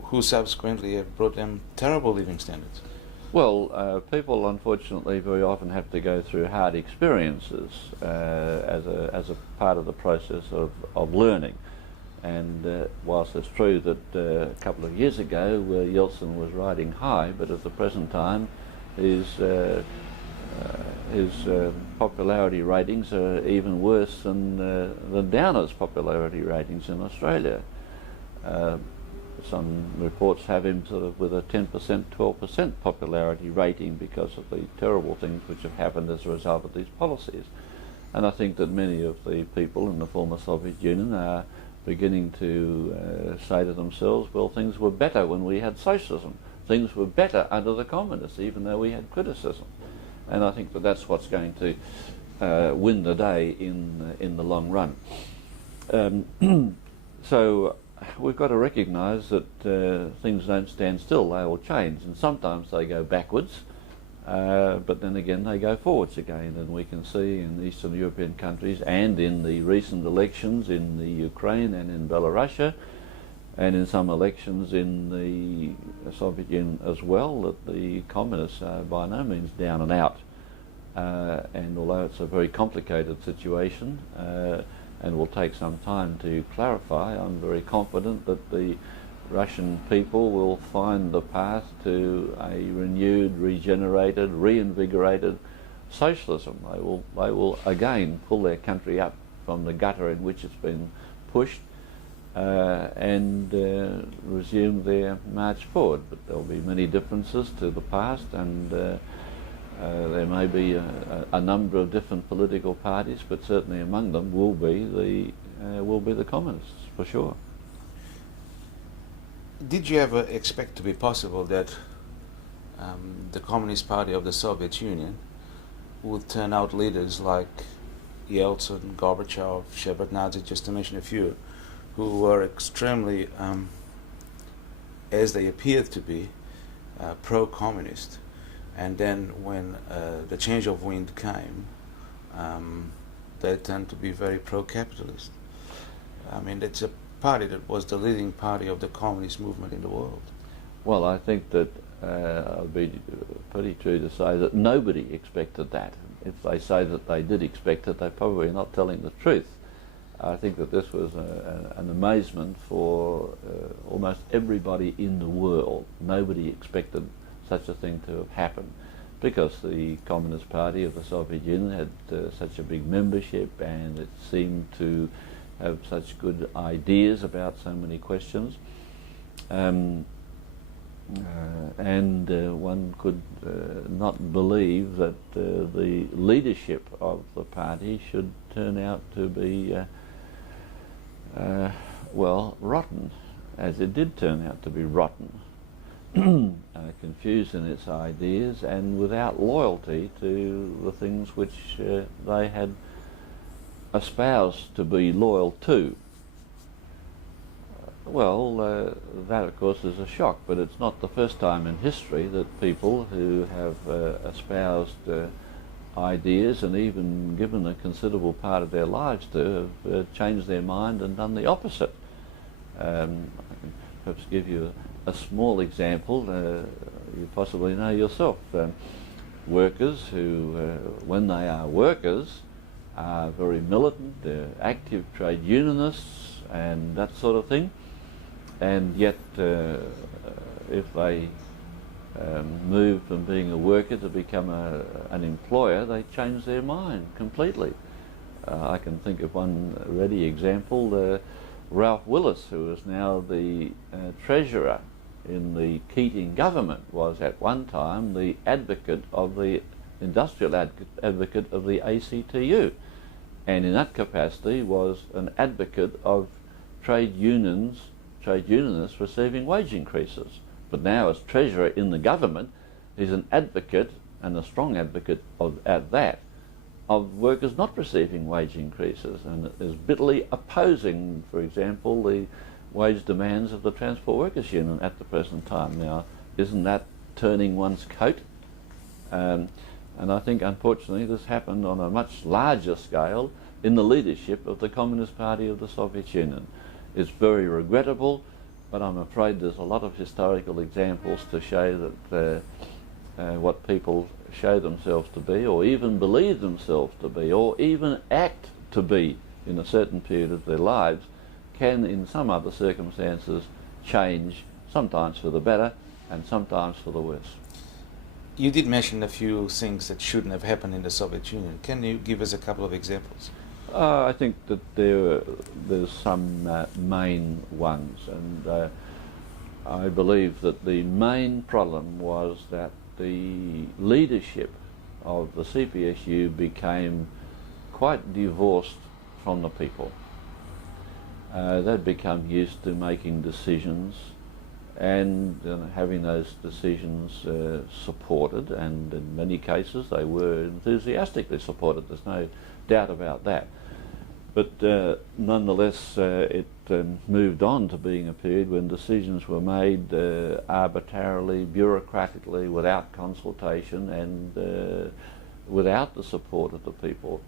who subsequently have brought them terrible living standards. Well, people unfortunately very often have to go through hard experiences as a part of the process of learning. And whilst it's true that a couple of years ago Yeltsin was riding high, but at the present time his popularity ratings are even worse than Downer's popularity ratings in Australia. Some reports have him sort of with a 10%, 12% popularity rating because of the terrible things which have happened as a result of these policies. And I think that many of the people in the former Soviet Union are beginning to say to themselves, well, things were better when we had socialism. Things were better under the communists, even though we had criticism. And I think that that's what's going to win the day in the long run. So we've got to recognise that things don't stand still, they will change, and sometimes they go backwards, but then again they go forwards again, and we can see in Eastern European countries and in the recent elections in the Ukraine and in Belarus and in some elections in the Soviet Union as well, that the communists are by no means down and out, and although it's a very complicated situation and will take some time to clarify, I'm very confident that the Russian people will find the path to a renewed, regenerated, reinvigorated socialism. They will again pull their country up from the gutter in which it's been pushed and resume their march forward. But there'll be many differences to the past, and there may be a number of different political parties, but certainly among them will be the communists, for sure. Did you ever expect to be possible that the Communist Party of the Soviet Union would turn out leaders like Yeltsin, Gorbachev, Shevardnadze, just to mention a few, who were extremely, as they appeared to be, pro-communist, and then when the change of wind came, they turned to be very pro-capitalist. I mean, it's a party that was the leading party of the communist movement in the world. Well, I think that I'd be pretty true to say that nobody expected that. If they say that they did expect it, they're probably not telling the truth. I think that this was an amazement for almost everybody in the world. Nobody expected such a thing to have happened, because the Communist Party of the Soviet Union had such a big membership, and it seemed to have such good ideas about so many questions. And one could not believe that the leadership of the party should turn out to be, well, rotten, as it did turn out to be rotten, confused in its ideas and without loyalty to the things which they had espoused to be loyal to. Well, that of course is a shock, but it's not the first time in history that people who have espoused ideas and even given a considerable part of their lives to have changed their mind and done the opposite. I can perhaps give you a small example. You possibly know yourself. Workers who, when they are workers, are very militant, active trade unionists and that sort of thing. And yet, if they move from being a worker to become an employer, they change their mind completely. I can think of one ready example, Ralph Willis, who is now the treasurer in the Keating government, was at one time the advocate of the industrial advocate of the ACTU, and in that capacity was an advocate of trade unionists receiving wage increases. But now, as treasurer in the government, he's an advocate, and a strong advocate at that, of workers not receiving wage increases, and is bitterly opposing, for example, the wage demands of the Transport Workers Union at the present time. Now, isn't that turning one's coat? And I think, unfortunately, this happened on a much larger scale in the leadership of the Communist Party of the Soviet Union. It's very regrettable, but I'm afraid there's a lot of historical examples to show that what people show themselves to be, or even believe themselves to be, or even act to be in a certain period of their lives, can in some other circumstances change, sometimes for the better and sometimes for the worse. You did mention a few things that shouldn't have happened in the Soviet Union. Can you give us a couple of examples? I think that there's some main ones, and I believe that the main problem was that the leadership of the CPSU became quite divorced from the people. They'd become used to making decisions and having those decisions supported, and in many cases they were enthusiastically supported, there's no doubt about that. But nonetheless, it moved on to being a period when decisions were made arbitrarily, bureaucratically, without consultation and without the support of the people.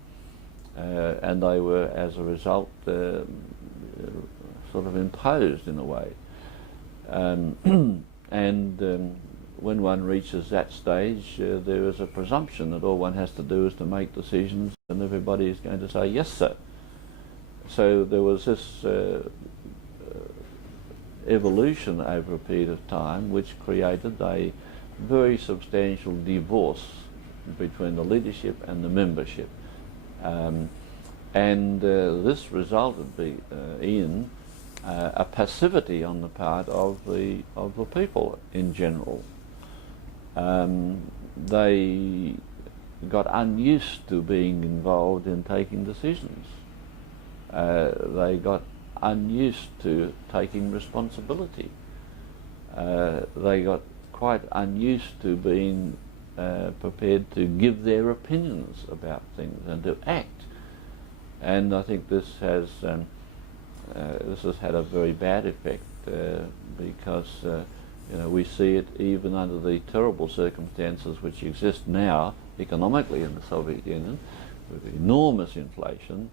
And they were, as a result, sort of imposed in a way. When one reaches that stage, there is a presumption that all one has to do is to make decisions and everybody is going to say, yes, sir. So there was this evolution over a period of time which created a very substantial divorce between the leadership and the membership. This resulted in a passivity on the part of the people in general. They got unused to being involved in taking decisions. They got unused to taking responsibility. they got quite unused to being prepared to give their opinions about things and to act. And I think this has had a very bad effect because we see it even under the terrible circumstances which exist now economically in the Soviet Union, with enormous inflation,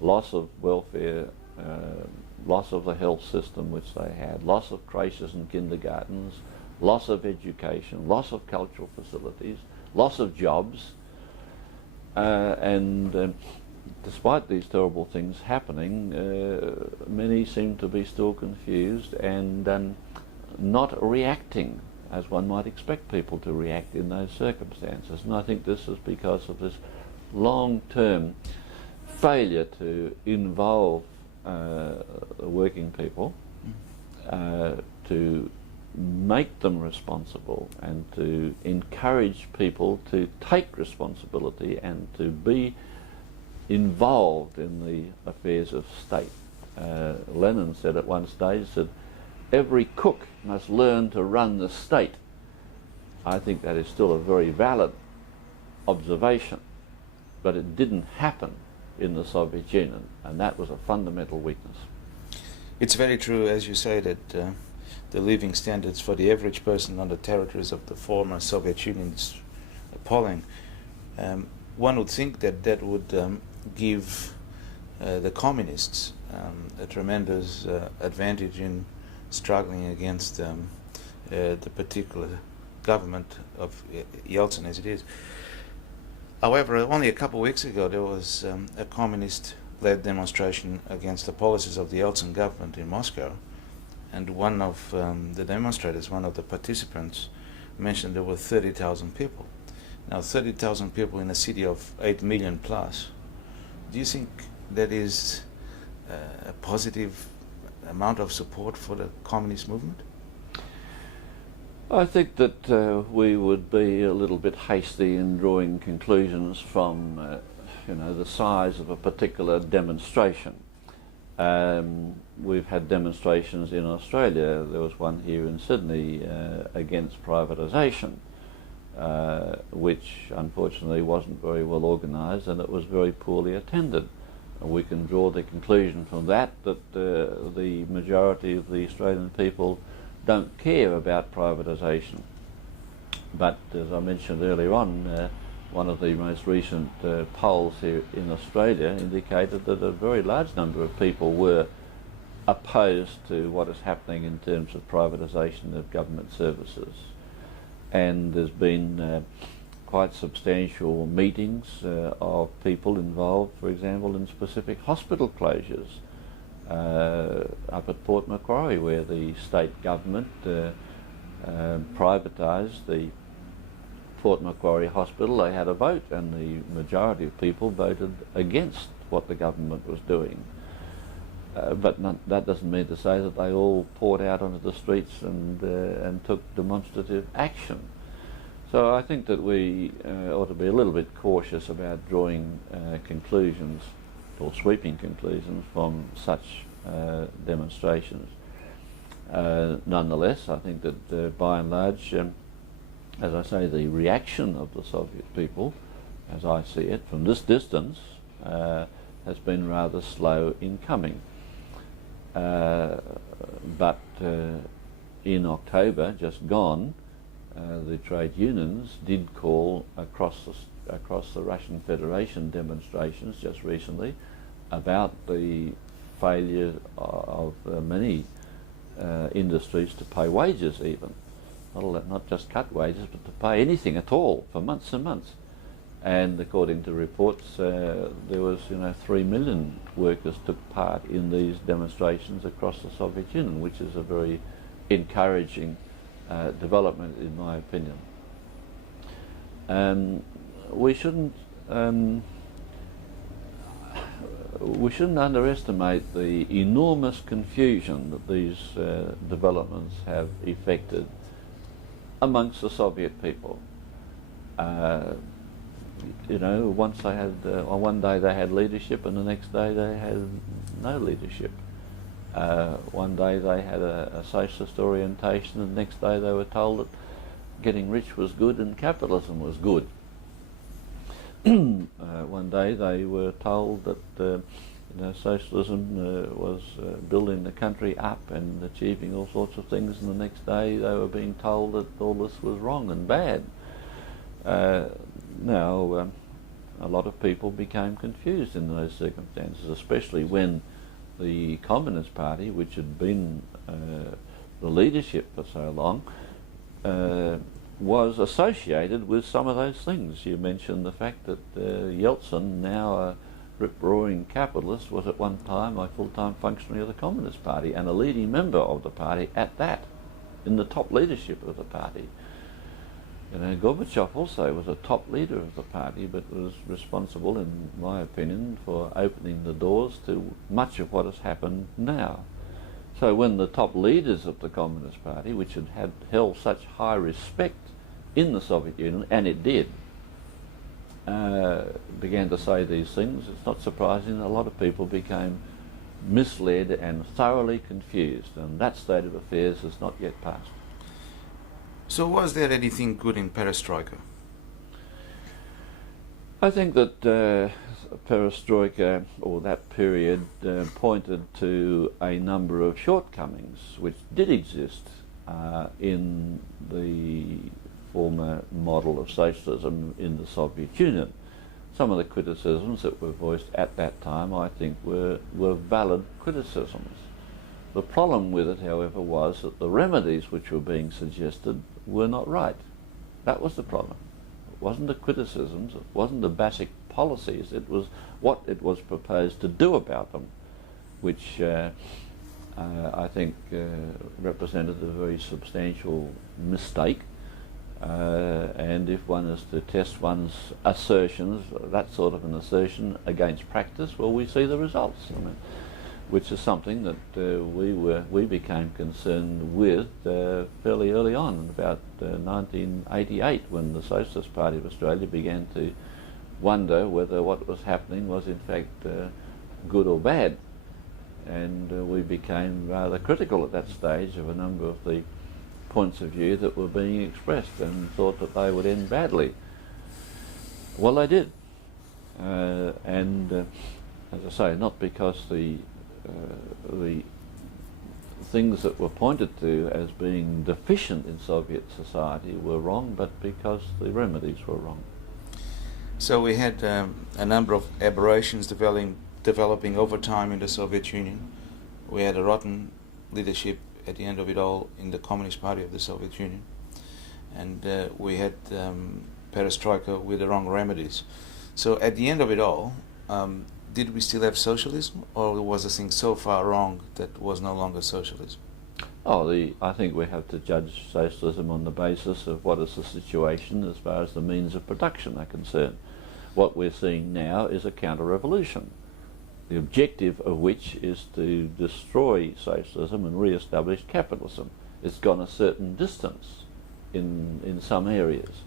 loss of welfare, loss of the health system which they had, loss of creches and kindergartens, loss of education, loss of cultural facilities, loss of jobs, and despite these terrible things happening, many seem to be still confused and not reacting as one might expect people to react in those circumstances. And I think this is because of this long-term failure to involve working people, to make them responsible and to encourage people to take responsibility and to be involved in the affairs of state. Lenin said at one stage that every cook must learn to run the state. I think that is still a very valid observation, but it didn't happen in the Soviet Union, and that was a fundamental weakness. It's very true, as you say, that the living standards for the average person on the territories of the former Soviet Union is appalling. One would think that that would give the communists a tremendous advantage in struggling against the particular government of Yeltsin as it is. However, only a couple of weeks ago there was a communist-led demonstration against the policies of the Yeltsin government in Moscow, and one of the demonstrators, one of the participants, mentioned there were 30,000 people. Now 30,000 people in a city of 8 million plus. Do you think that is a positive amount of support for the communist movement? I think that we would be a little bit hasty in drawing conclusions from the size of a particular demonstration. We've had demonstrations in Australia. There was one here in Sydney against privatisation, which unfortunately wasn't very well organised, and it was very poorly attended. We can draw the conclusion from that the majority of the Australian people don't care about privatisation. But as I mentioned earlier on, one of the most recent polls here in Australia indicated that a very large number of people were opposed to what is happening in terms of privatisation of government services. And there's been quite substantial meetings of people involved, for example, in specific hospital closures up at Port Macquarie, where the state government privatised the Port Macquarie Hospital. They had a vote, and the majority of people voted against what the government was doing. But that doesn't mean to say that they all poured out onto the streets and took demonstrative action. So I think that we ought to be a little bit cautious about drawing conclusions or sweeping conclusions from such demonstrations. Nonetheless, I think that by and large, as I say, the reaction of the Soviet people, as I see it from this distance, has been rather slow in coming. But in October, just gone, the trade unions did call across the Russian Federation demonstrations just recently about the failure of many industries to pay wages even. Not just cut wages, but to pay anything at all for months and months. And according to reports, there was 3 million workers took part in these demonstrations across the Soviet Union, which is a very encouraging development, in my opinion. We shouldn't underestimate the enormous confusion that these developments have effected amongst the Soviet people. Once they had, on one day they had leadership, and the next day they had no leadership. One day they had a socialist orientation, and the next day they were told that getting rich was good and capitalism was good. One day they were told that socialism was building the country up and achieving all sorts of things, and the next day they were being told that all this was wrong and bad. Now, a lot of people became confused in those circumstances, especially when the Communist Party, which had been the leadership for so long, was associated with some of those things. You mentioned the fact that Yeltsin, now a rip-roaring capitalist, was at one time a full-time functionary of the Communist Party and a leading member of the party at that, in the top leadership of the party. Gorbachev also was a top leader of the party, but was responsible, in my opinion, for opening the doors to much of what has happened now. So when the top leaders of the Communist Party, which had held such high respect in the Soviet Union, and it did, began to say these things, it's not surprising that a lot of people became misled and thoroughly confused, and that state of affairs has not yet passed. So was there anything good in perestroika? I think that perestroika, or that period, pointed to a number of shortcomings which did exist in the former model of socialism in the Soviet Union. Some of the criticisms that were voiced at that time, I think, were valid criticisms. The problem with it, however, was that the remedies which were being suggested were not right. That was the problem. It wasn't the criticisms, it wasn't the basic policies, it was what it was proposed to do about them, which I think represented a very substantial mistake. And if one is to test one's assertions, that sort of an assertion against practice, well, we see the results. Which is something that we became concerned with fairly early on, about 1988, when the Socialist Party of Australia began to wonder whether what was happening was in fact good or bad. And we became rather critical at that stage of a number of the points of view that were being expressed, and thought that they would end badly. Well, they did. And as I say, not because the things that were pointed to as being deficient in Soviet society were wrong, but because the remedies were wrong. So we had a number of aberrations developing over time in the Soviet Union. We had a rotten leadership at the end of it all in the Communist Party of the Soviet Union, and we had perestroika with the wrong remedies. So at the end of it all, did we still have socialism, or was the thing so far wrong that was no longer socialism? I think we have to judge socialism on the basis of what is the situation as far as the means of production are concerned. What we're seeing now is a counter-revolution, the objective of which is to destroy socialism and re-establish capitalism. It's gone a certain distance in some areas.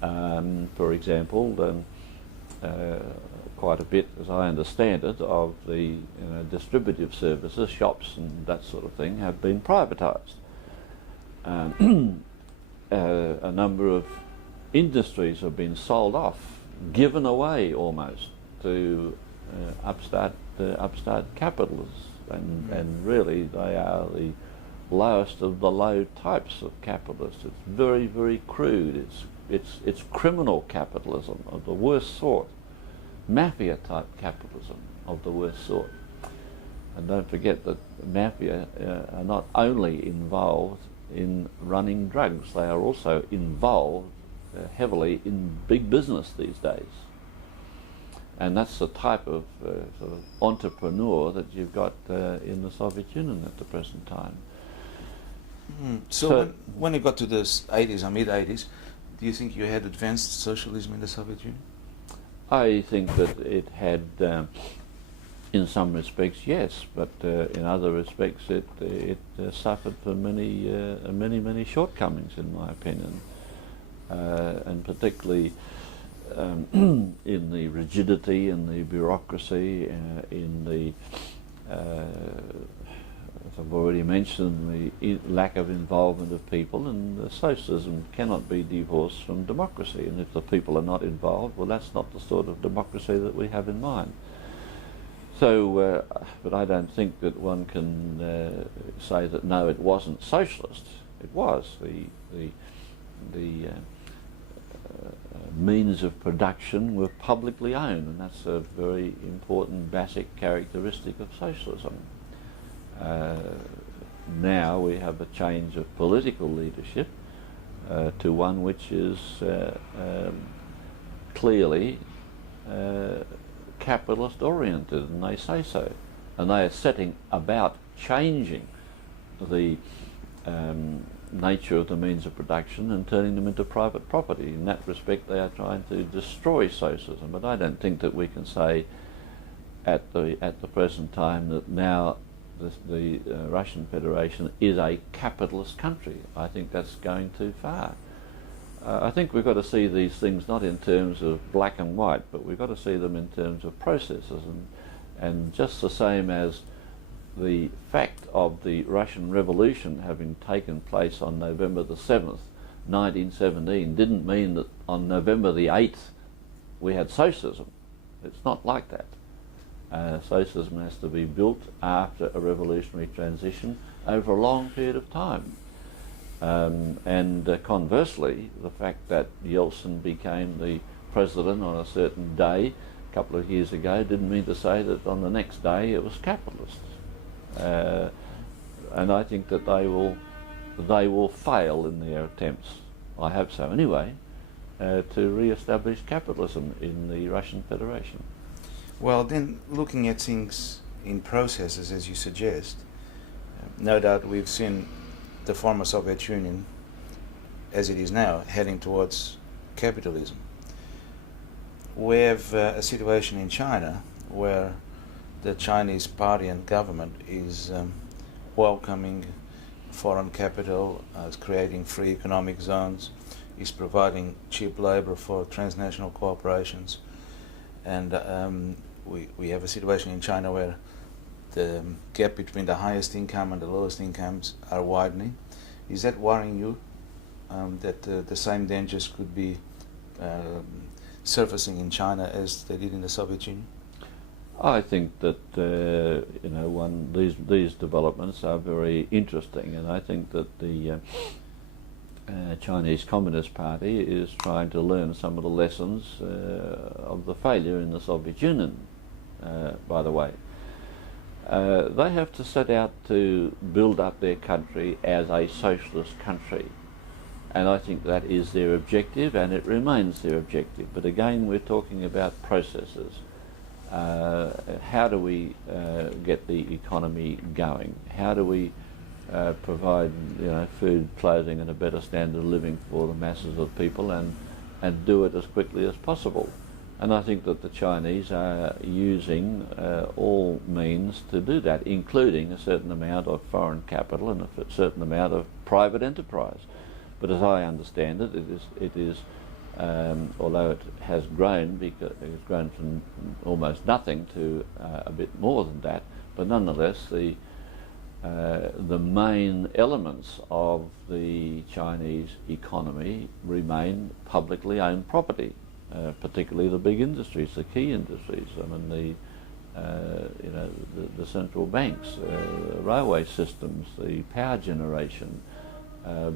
For example, quite a bit, as I understand it, of the distributive services, shops and that sort of thing, have been privatised. A number of industries have been sold off, given away almost to upstart capitalists, and really they are the lowest of the low types of capitalists. It's very, very crude. It's criminal capitalism of the worst sort. Mafia type capitalism of the worst sort. And don't forget that mafia are not only involved in running drugs, they are also involved heavily in big business these days. And that's the type of sort of entrepreneur that you've got in the Soviet Union at the present time. So when you got to the 80s or mid-80s, do you think you had advanced socialism in the Soviet Union? I think that it had, in some respects, yes, but in other respects it suffered from many shortcomings, in my opinion, and particularly in the rigidity, in the bureaucracy, in the as I've already mentioned, the lack of involvement of people, and socialism cannot be divorced from democracy. And if the people are not involved, well, that's not the sort of democracy that we have in mind. So, but I don't think that one can say that no, it wasn't socialist. It was. The means of production were publicly owned, and that's a very important basic characteristic of socialism. Now we have a change of political leadership to one which is clearly capitalist oriented, and they say so, and they are setting about changing the nature of the means of production and turning them into private property. In that respect, they are trying to destroy socialism. But I don't think that we can say at the present time that now the Russian Federation is a capitalist country. I think that's going too far. I think we've got to see these things not in terms of black and white, but we've got to see them in terms of processes, and just the same as the fact of the Russian Revolution having taken place on November the 7th, 1917, didn't mean that on November the 8th we had socialism. It's not like that. Socialism has to be built after a revolutionary transition over a long period of time. And conversely, the fact that Yeltsin became the president on a certain day a couple of years ago didn't mean to say that on the next day it was capitalist. And I think that they will fail in their attempts, I hope so anyway, to re-establish capitalism in the Russian Federation. Well, then, looking at things in processes, as you suggest, no doubt we've seen the former Soviet Union, as it is now, heading towards capitalism. We have a situation in China where the Chinese party and government is welcoming foreign capital, is creating free economic zones, is providing cheap labor for transnational corporations, and we have a situation in China where the gap between the highest income and the lowest incomes are widening. Is that worrying you, that the same dangers could be surfacing in China as they did in the Soviet Union? I think that these developments are very interesting, and I think that the Chinese Communist Party is trying to learn some of the lessons of the failure in the Soviet Union, by the way. They have to set out to build up their country as a socialist country, and I think that is their objective, and it remains their objective. But again, we're talking about processes. How do we get the economy going? How do we provide food, clothing and a better standard of living for the masses of people, and do it as quickly as possible? And I think that the Chinese are using all means to do that, including a certain amount of foreign capital and a certain amount of private enterprise. But as I understand it, it is although it has grown, because it has grown from almost nothing to a bit more than that, but nonetheless the main elements of the Chinese economy remain publicly owned property, particularly the big industries, the key industries. I mean, the central banks, railway systems, the power generation,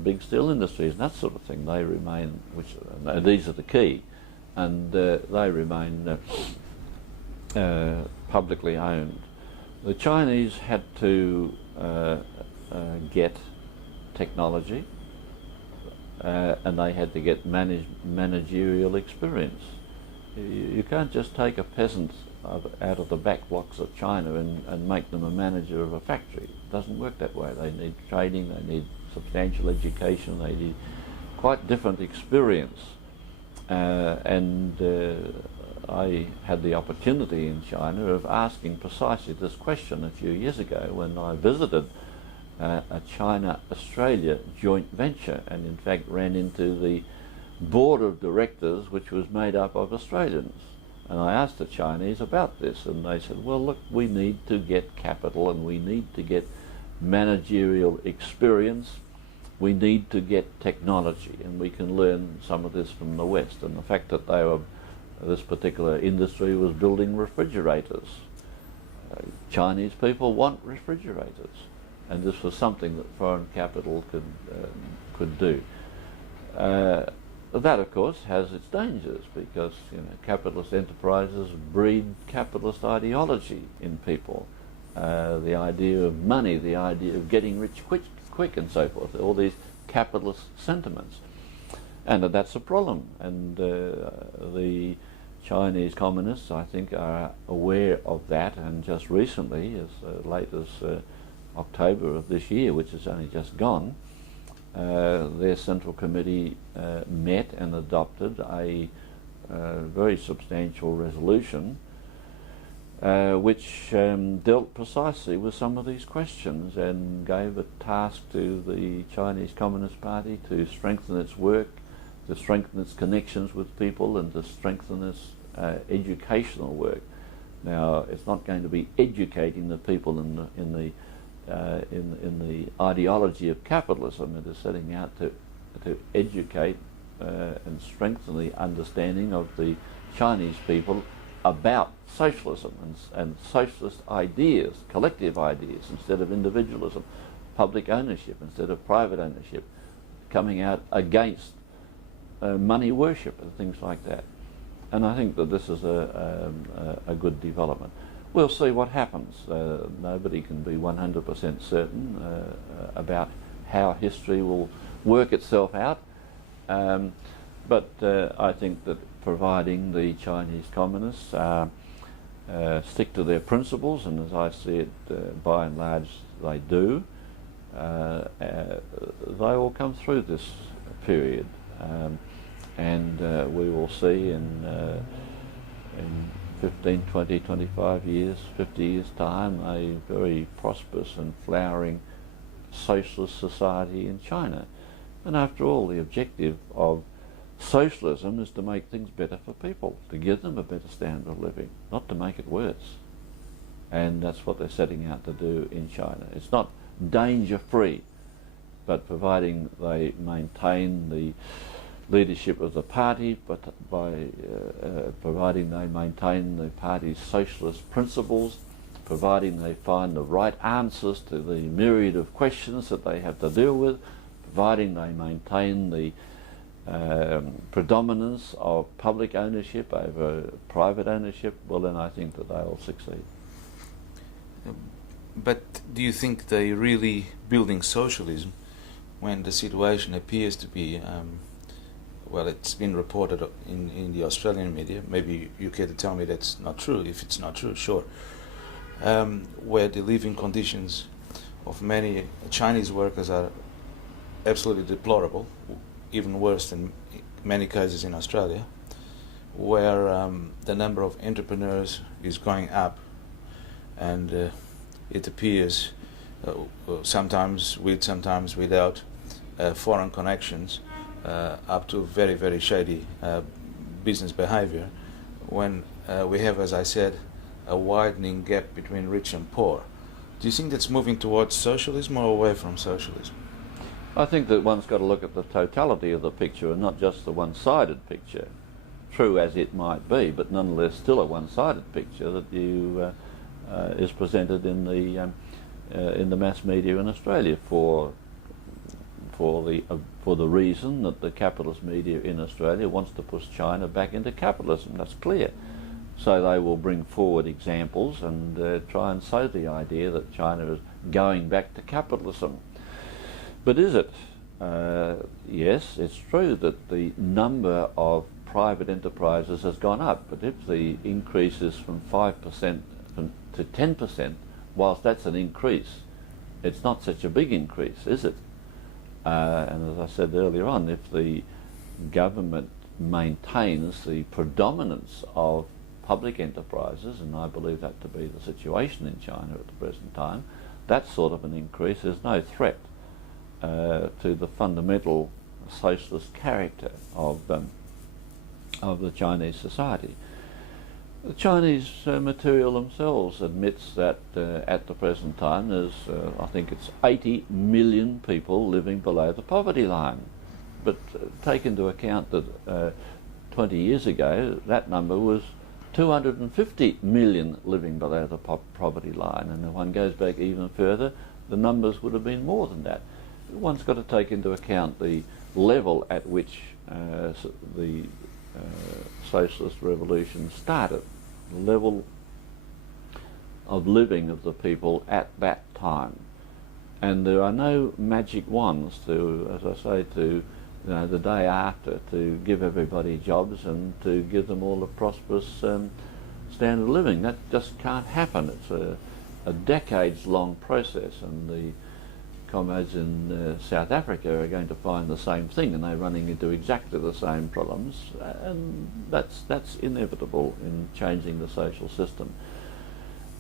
big steel industries, and that sort of thing. They remain, these are the key, and they remain publicly owned. The Chinese had to get technology, and they had to get managerial experience. You can't just take a peasant out of the back blocks of China and make them a manager of a factory. It doesn't work that way. They need training, they need substantial education, they need quite different experience. And I had the opportunity in China of asking precisely this question a few years ago when I visited a China-Australia joint venture, and in fact ran into the board of directors, which was made up of Australians. And I asked the Chinese about this, and they said, well, look, we need to get capital, and we need to get managerial experience. We need to get technology, and we can learn some of this from the West. And the fact that this particular industry was building refrigerators. Chinese people want refrigerators, and this was something that foreign capital could do. That, of course, has its dangers, because capitalist enterprises breed capitalist ideology in people. The idea of money, the idea of getting rich quick and so forth, all these capitalist sentiments. And that's a problem. And the Chinese communists, I think, are aware of that, and just recently, as late as October of this year, which is only just gone, their Central Committee met and adopted a very substantial resolution which dealt precisely with some of these questions, and gave a task to the Chinese Communist Party to strengthen its work, to strengthen its connections with people, and to strengthen its educational work. Now, it's not going to be educating the people in the ideology of capitalism. It is setting out to educate and strengthen the understanding of the Chinese people about socialism and socialist ideas, collective ideas instead of individualism, public ownership instead of private ownership, coming out against money worship and things like that. And I think that this is a good development. We'll see what happens. Nobody can be 100% certain about how history will work itself out. But I think that providing the Chinese communists stick to their principles, and as I see it, by and large they do, they will come through this period. And we will see in 15, 20, 25 years, 50 years' time, a very prosperous and flowering socialist society in China. And after all, the objective of socialism is to make things better for people, to give them a better standard of living, not to make it worse. And that's what they're setting out to do in China. It's not danger-free, but providing they maintain the leadership of the party, but by providing they maintain the party's socialist principles, providing they find the right answers to the myriad of questions that they have to deal with, providing they maintain the predominance of public ownership over private ownership, well then I think that they'll succeed. But do you think they're really building socialism when the situation appears to be, well, it's been reported in the Australian media, maybe you care to tell me that's not true. If it's not true, sure, where the living conditions of many Chinese workers are absolutely deplorable, even worse than many cases in Australia, where the number of entrepreneurs is going up, and it appears sometimes with, sometimes without foreign connections, up to very, very shady business behavior, when we have, as I said, a widening gap between rich and poor. Do you think that's moving towards socialism or away from socialism? I think that one's got to look at the totality of the picture and not just the one-sided picture, true as it might be, but nonetheless still a one-sided picture that is presented in the mass media in Australia for the reason that the capitalist media in Australia wants to push China back into capitalism. That's clear. So they will bring forward examples and try and sow the idea that China is going back to capitalism. But is it? Yes, it's true that the number of private enterprises has gone up, but if the increase is from 5% to 10%, whilst that's an increase, it's not such a big increase, is it? And as I said earlier on, if the government maintains the predominance of public enterprises, and I believe that to be the situation in China at the present time, that sort of an increase is no threat to the fundamental socialist character of the Chinese society. The Chinese material themselves admits that at the present time there's, I think it's 80 million people living below the poverty line. But take into account that 20 years ago that number was 250 million living below the poverty line, and if one goes back even further, the numbers would have been more than that. One's got to take into account the level at which the socialist revolution started, the level of living of the people at that time. And there are no magic wands to, as I say, to the day after, to give everybody jobs and to give them all a prosperous standard of living. That just can't happen. It's a decades-long process, and the comrades in South Africa are going to find the same thing, and they're running into exactly the same problems, and that's inevitable in changing the social system.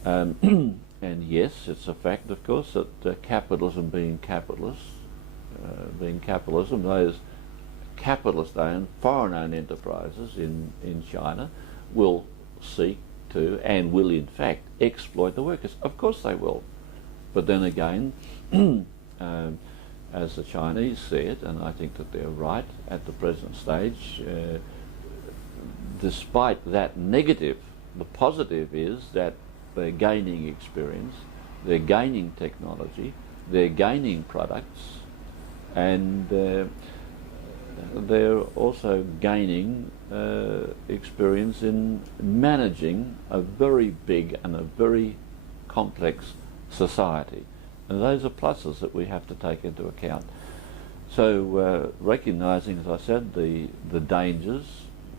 And yes, it's a fact, of course, that capitalism being capitalism, those capitalist-owned, foreign-owned enterprises in China will seek to, and will in fact, exploit the workers. Of course they will. But then again, as the Chinese said, and I think that they're right at the present stage, despite that negative, the positive is that they're gaining experience, they're gaining technology, they're gaining products, and they're also gaining experience in managing a very big and a very complex society. And those are pluses that we have to take into account. So recognising, as I said, the dangers,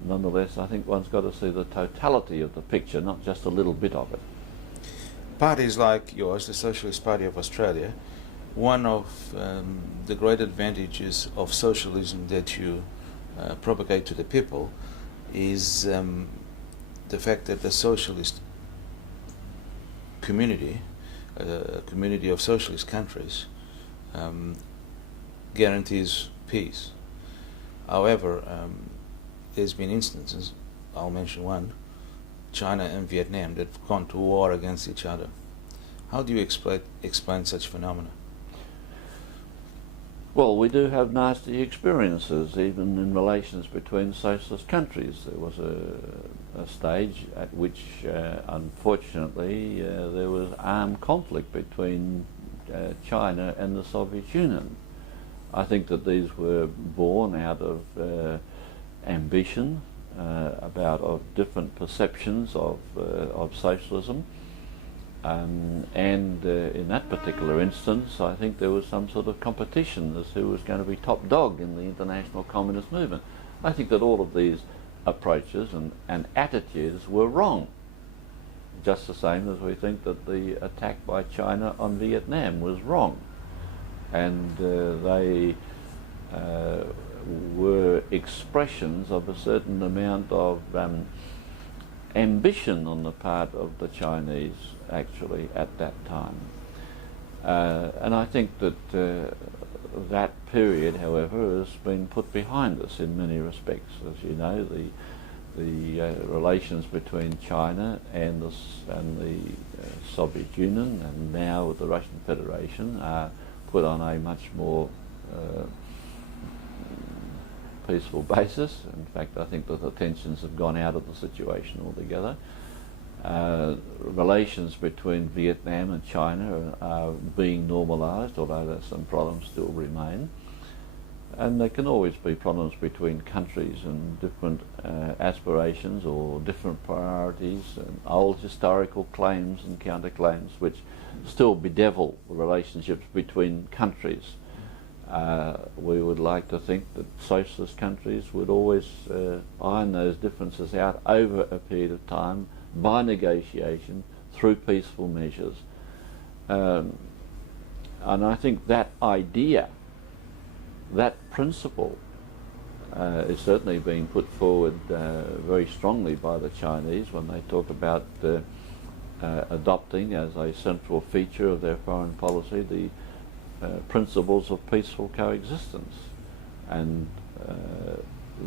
nonetheless, I think one's got to see the totality of the picture, not just a little bit of it. Parties like yours, the Socialist Party of Australia, one of the great advantages of socialism that you propagate to the people is the fact that the socialist community, a community of socialist countries, guarantees peace. However, there's been instances, I'll mention one, China and Vietnam, that have gone to war against each other. How do you explain such phenomena? Well, we do have nasty experiences, even in relations between socialist countries. There was a stage at which, unfortunately, there was armed conflict between China and the Soviet Union. I think that these were born out of ambition, of different perceptions of socialism. And in that particular instance, I think there was some sort of competition as who was going to be top dog in the international communist movement. I think that all of these approaches and attitudes were wrong, just the same as we think that the attack by China on Vietnam was wrong. And they were expressions of a certain amount of ambition on the part of the Chinese, actually, at that time. And I think that that period, however, has been put behind us in many respects. As you know, the relations between China and the Soviet Union, and now with the Russian Federation, are put on a much more peaceful basis. In fact, I think that the tensions have gone out of the situation altogether. Relations between Vietnam and China are being normalised, although there's some problems still remain. And there can always be problems between countries and different aspirations or different priorities and old historical claims and counterclaims which still bedevil the relationships between countries. We would like to think that socialist countries would always iron those differences out over a period of time by negotiation through peaceful measures. And I think that idea, that principle, is certainly being put forward very strongly by the Chinese when they talk about adopting as a central feature of their foreign policy the principles of peaceful coexistence. And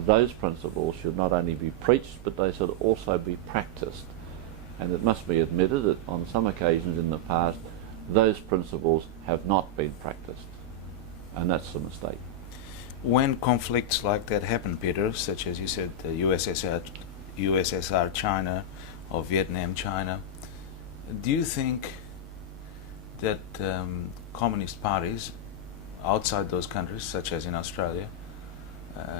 those principles should not only be preached, but they should also be practiced. And it must be admitted that on some occasions in the past, those principles have not been practiced. And that's the mistake. When conflicts like that happen, Peter, such as you said, the USSR China or Vietnam China, do you think that communist parties outside those countries, such as in Australia,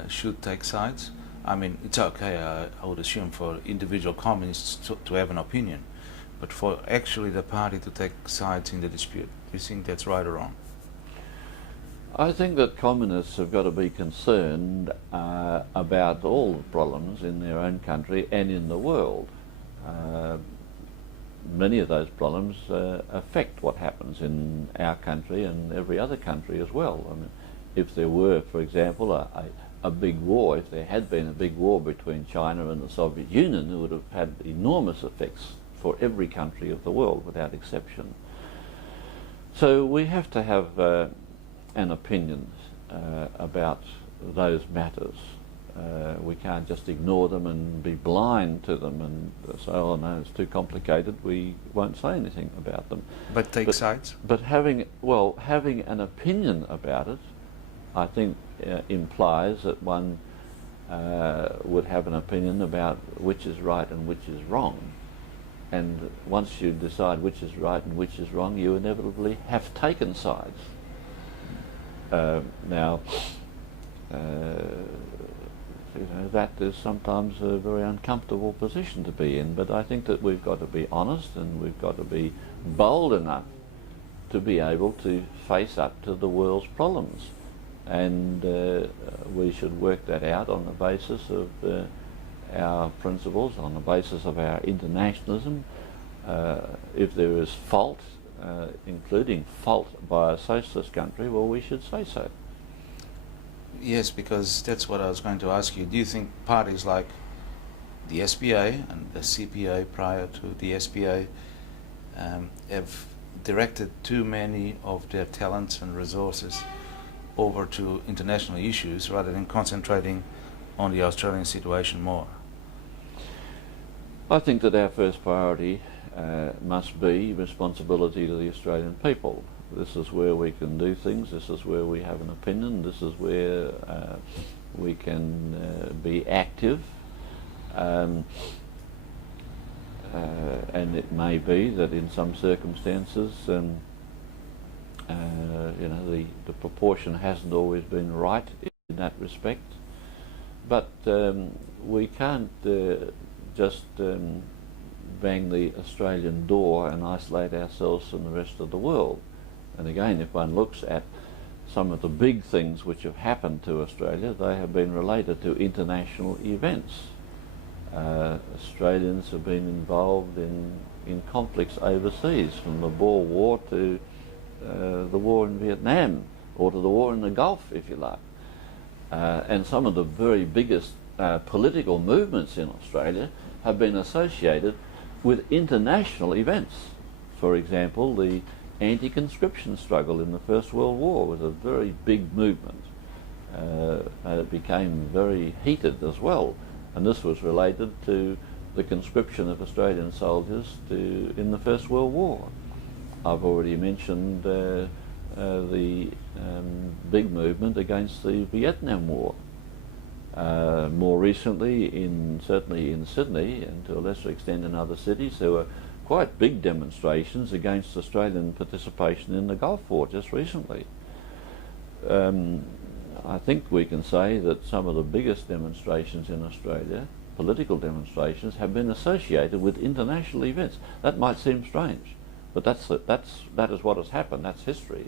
should take sides? I mean, it's okay, I would assume, for individual communists to have an opinion, but for actually the party to take sides in the dispute, do you think that's right or wrong? I think that communists have got to be concerned about all the problems in their own country and in the world. Many of those problems affect what happens in our country and every other country as well. I mean, if there were, for example, a big war, if there had been a big war between China and the Soviet Union, it would have had enormous effects for every country of the world without exception. So we have to have an opinion about those matters. We can't just ignore them and be blind to them and say, oh no, it's too complicated, we won't say anything about them. But take sides? But having an opinion about it, I think implies that one would have an opinion about which is right and which is wrong. And once you decide which is right and which is wrong, you inevitably have taken sides. Now, you know, that is sometimes a very uncomfortable position to be in, but I think that we've got to be honest and we've got to be bold enough to be able to face up to the world's problems. And we should work that out on the basis of our principles, on the basis of our internationalism. If there is fault, including fault by a socialist country, well, we should say so. Yes, because that's what I was going to ask you. Do you think parties like the SPA and the CPA prior to the SPA have directed too many of their talents and resources over to international issues rather than concentrating on the Australian situation more? I think that our first priority must be responsibility to the Australian people. This is where we can do things, this is where we have an opinion, this is where we can be active. And it may be that in some circumstances you know, the proportion hasn't always been right in that respect, but we can't just bang the Australian door and isolate ourselves from the rest of the world. And again, if one looks at some of the big things which have happened to Australia, they have been related to international events. Australians have been involved in conflicts overseas, from the Boer War to the war in Vietnam, or to the war in the Gulf, if you like. And some of the very biggest political movements in Australia have been associated with international events. For example, the anti-conscription struggle in the First World War was a very big movement. It became very heated as well, and this was related to the conscription of Australian soldiers in the First World War. I've already mentioned the big movement against the Vietnam War. More recently, certainly in Sydney, and to a lesser extent in other cities, there were quite big demonstrations against Australian participation in the Gulf War just recently. I think we can say that some of the biggest demonstrations in Australia, political demonstrations, have been associated with international events. That might seem strange, but that is what has happened. That's history.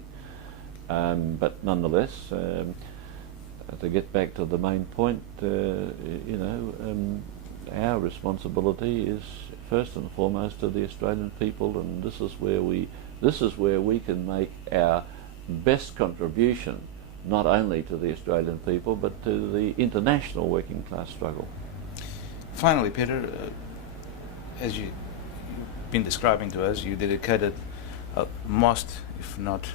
But nonetheless, to get back to the main point, you know, our responsibility is first and foremost to the Australian people, and this is where we can make our best contribution, not only to the Australian people but to the international working class struggle. Finally, Peter, as you've been describing to us, you dedicated most, if not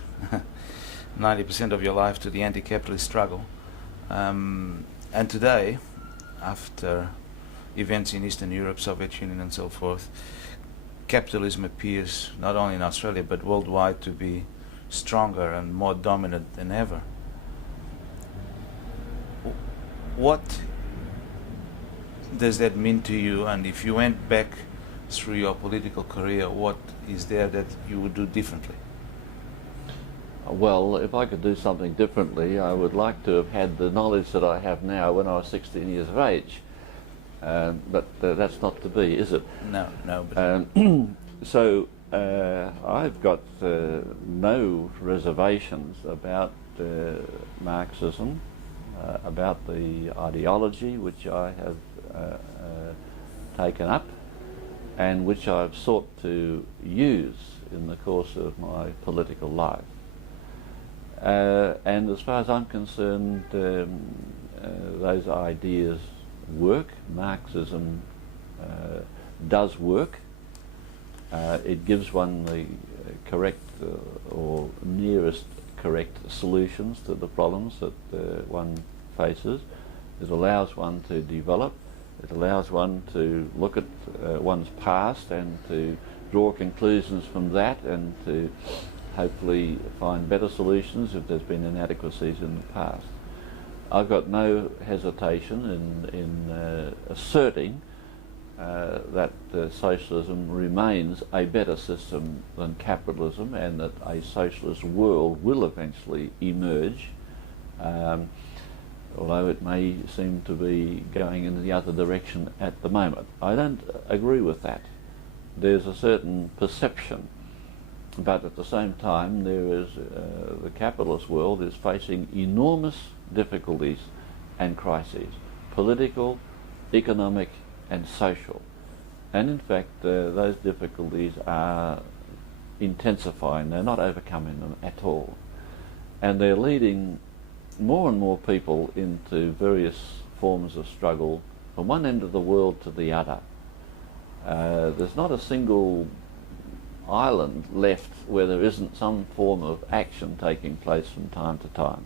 90% of your life to the anti-capitalist struggle. And today, after events in Eastern Europe, Soviet Union and so forth, capitalism appears not only in Australia but worldwide to be stronger and more dominant than ever. What does that mean to you? And if you went back through your political career, what is there that you would do differently? Well, if I could do something differently, I would like to have had the knowledge that I have now when I was 16 years of age. But that's not to be, is it? No. So I've got no reservations about Marxism, about the ideology which I have taken up and which I've sought to use in the course of my political life. And as far as I'm concerned, those ideas work. Marxism does work. It gives one the correct or nearest correct solutions to the problems that one faces. It allows one to develop. It allows one to look at one's past and to draw conclusions from that and to hopefully find better solutions if there's been inadequacies in the past. I've got no hesitation in asserting that socialism remains a better system than capitalism and that a socialist world will eventually emerge, although it may seem to be going in the other direction at the moment. I don't agree with that. There's a certain perception, but at the same time there is the capitalist world is facing enormous difficulties and crises, political, economic and social. And in fact those difficulties are intensifying, they're not overcoming them at all. And they're leading more and more people into various forms of struggle from one end of the world to the other. There's not a single island left where there isn't some form of action taking place from time to time.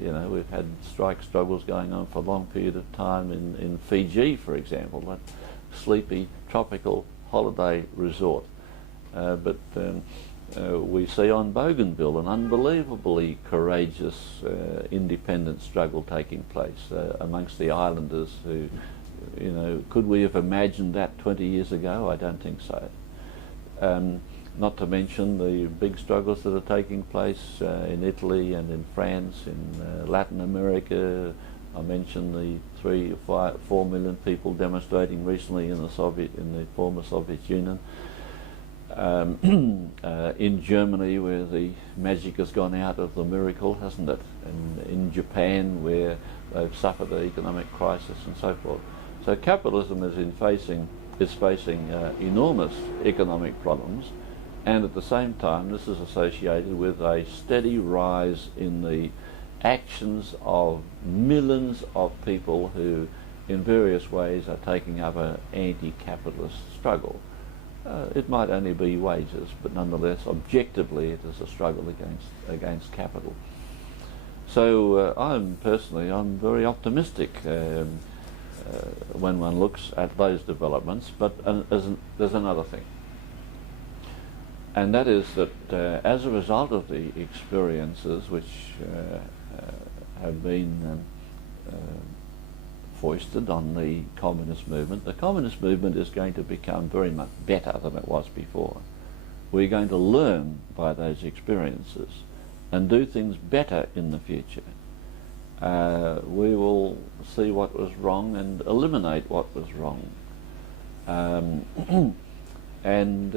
You know, we've had strike struggles going on for a long period of time in Fiji, for example, that sleepy tropical holiday resort. But we see on Bougainville an unbelievably courageous independent struggle taking place amongst the islanders who, you know, could we have imagined that 20 years ago? I don't think so. Not to mention the big struggles that are taking place in Italy and in France, in Latin America. I mentioned the 3 or 4 million people demonstrating recently in the former Soviet Union. In Germany, where the magic has gone out of the miracle, hasn't it? And in Japan, where they've suffered the economic crisis and so forth. So capitalism is facing enormous economic problems, and at the same time this is associated with a steady rise in the actions of millions of people who in various ways are taking up an anti-capitalist struggle. It might only be wages, but nonetheless objectively it is a struggle against capital. So I'm very optimistic when one looks at those developments, but there's another thing. And that is that as a result of the experiences which have been foisted on the communist movement is going to become very much better than it was before. We're going to learn by those experiences and do things better in the future. We will see what was wrong and eliminate what was wrong. And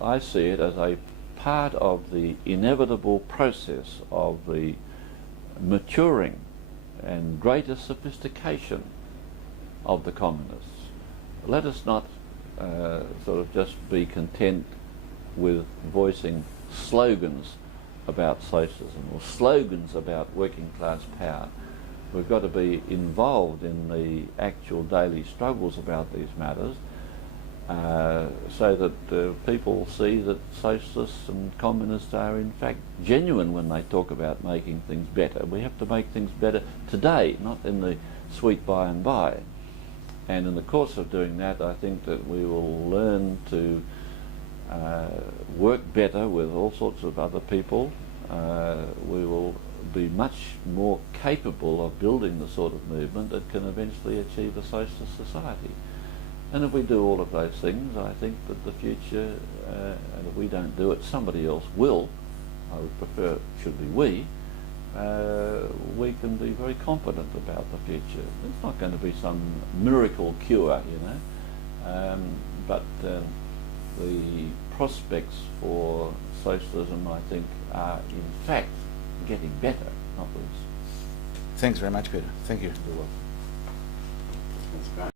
I see it as a part of the inevitable process of the maturing and greater sophistication of the communists. Let us not sort of just be content with voicing slogans about socialism or slogans about working class power. We've got to be involved in the actual daily struggles about these matters so that people see that socialists and communists are in fact genuine when they talk about making things better. We have to make things better today, not in the sweet by and by. And in the course of doing that, I think that we will learn to work better with all sorts of other people. We will be much more capable of building the sort of movement that can eventually achieve a socialist society. And if we do all of those things, I think that the future, and if we don't do it, somebody else will. I would prefer it should be we can be very confident about the future. It's not going to be some miracle cure, you know, but the prospects for socialism, I think, are in fact getting better, not worse. Thanks very much, Peter. Thank you. You're welcome. That's great.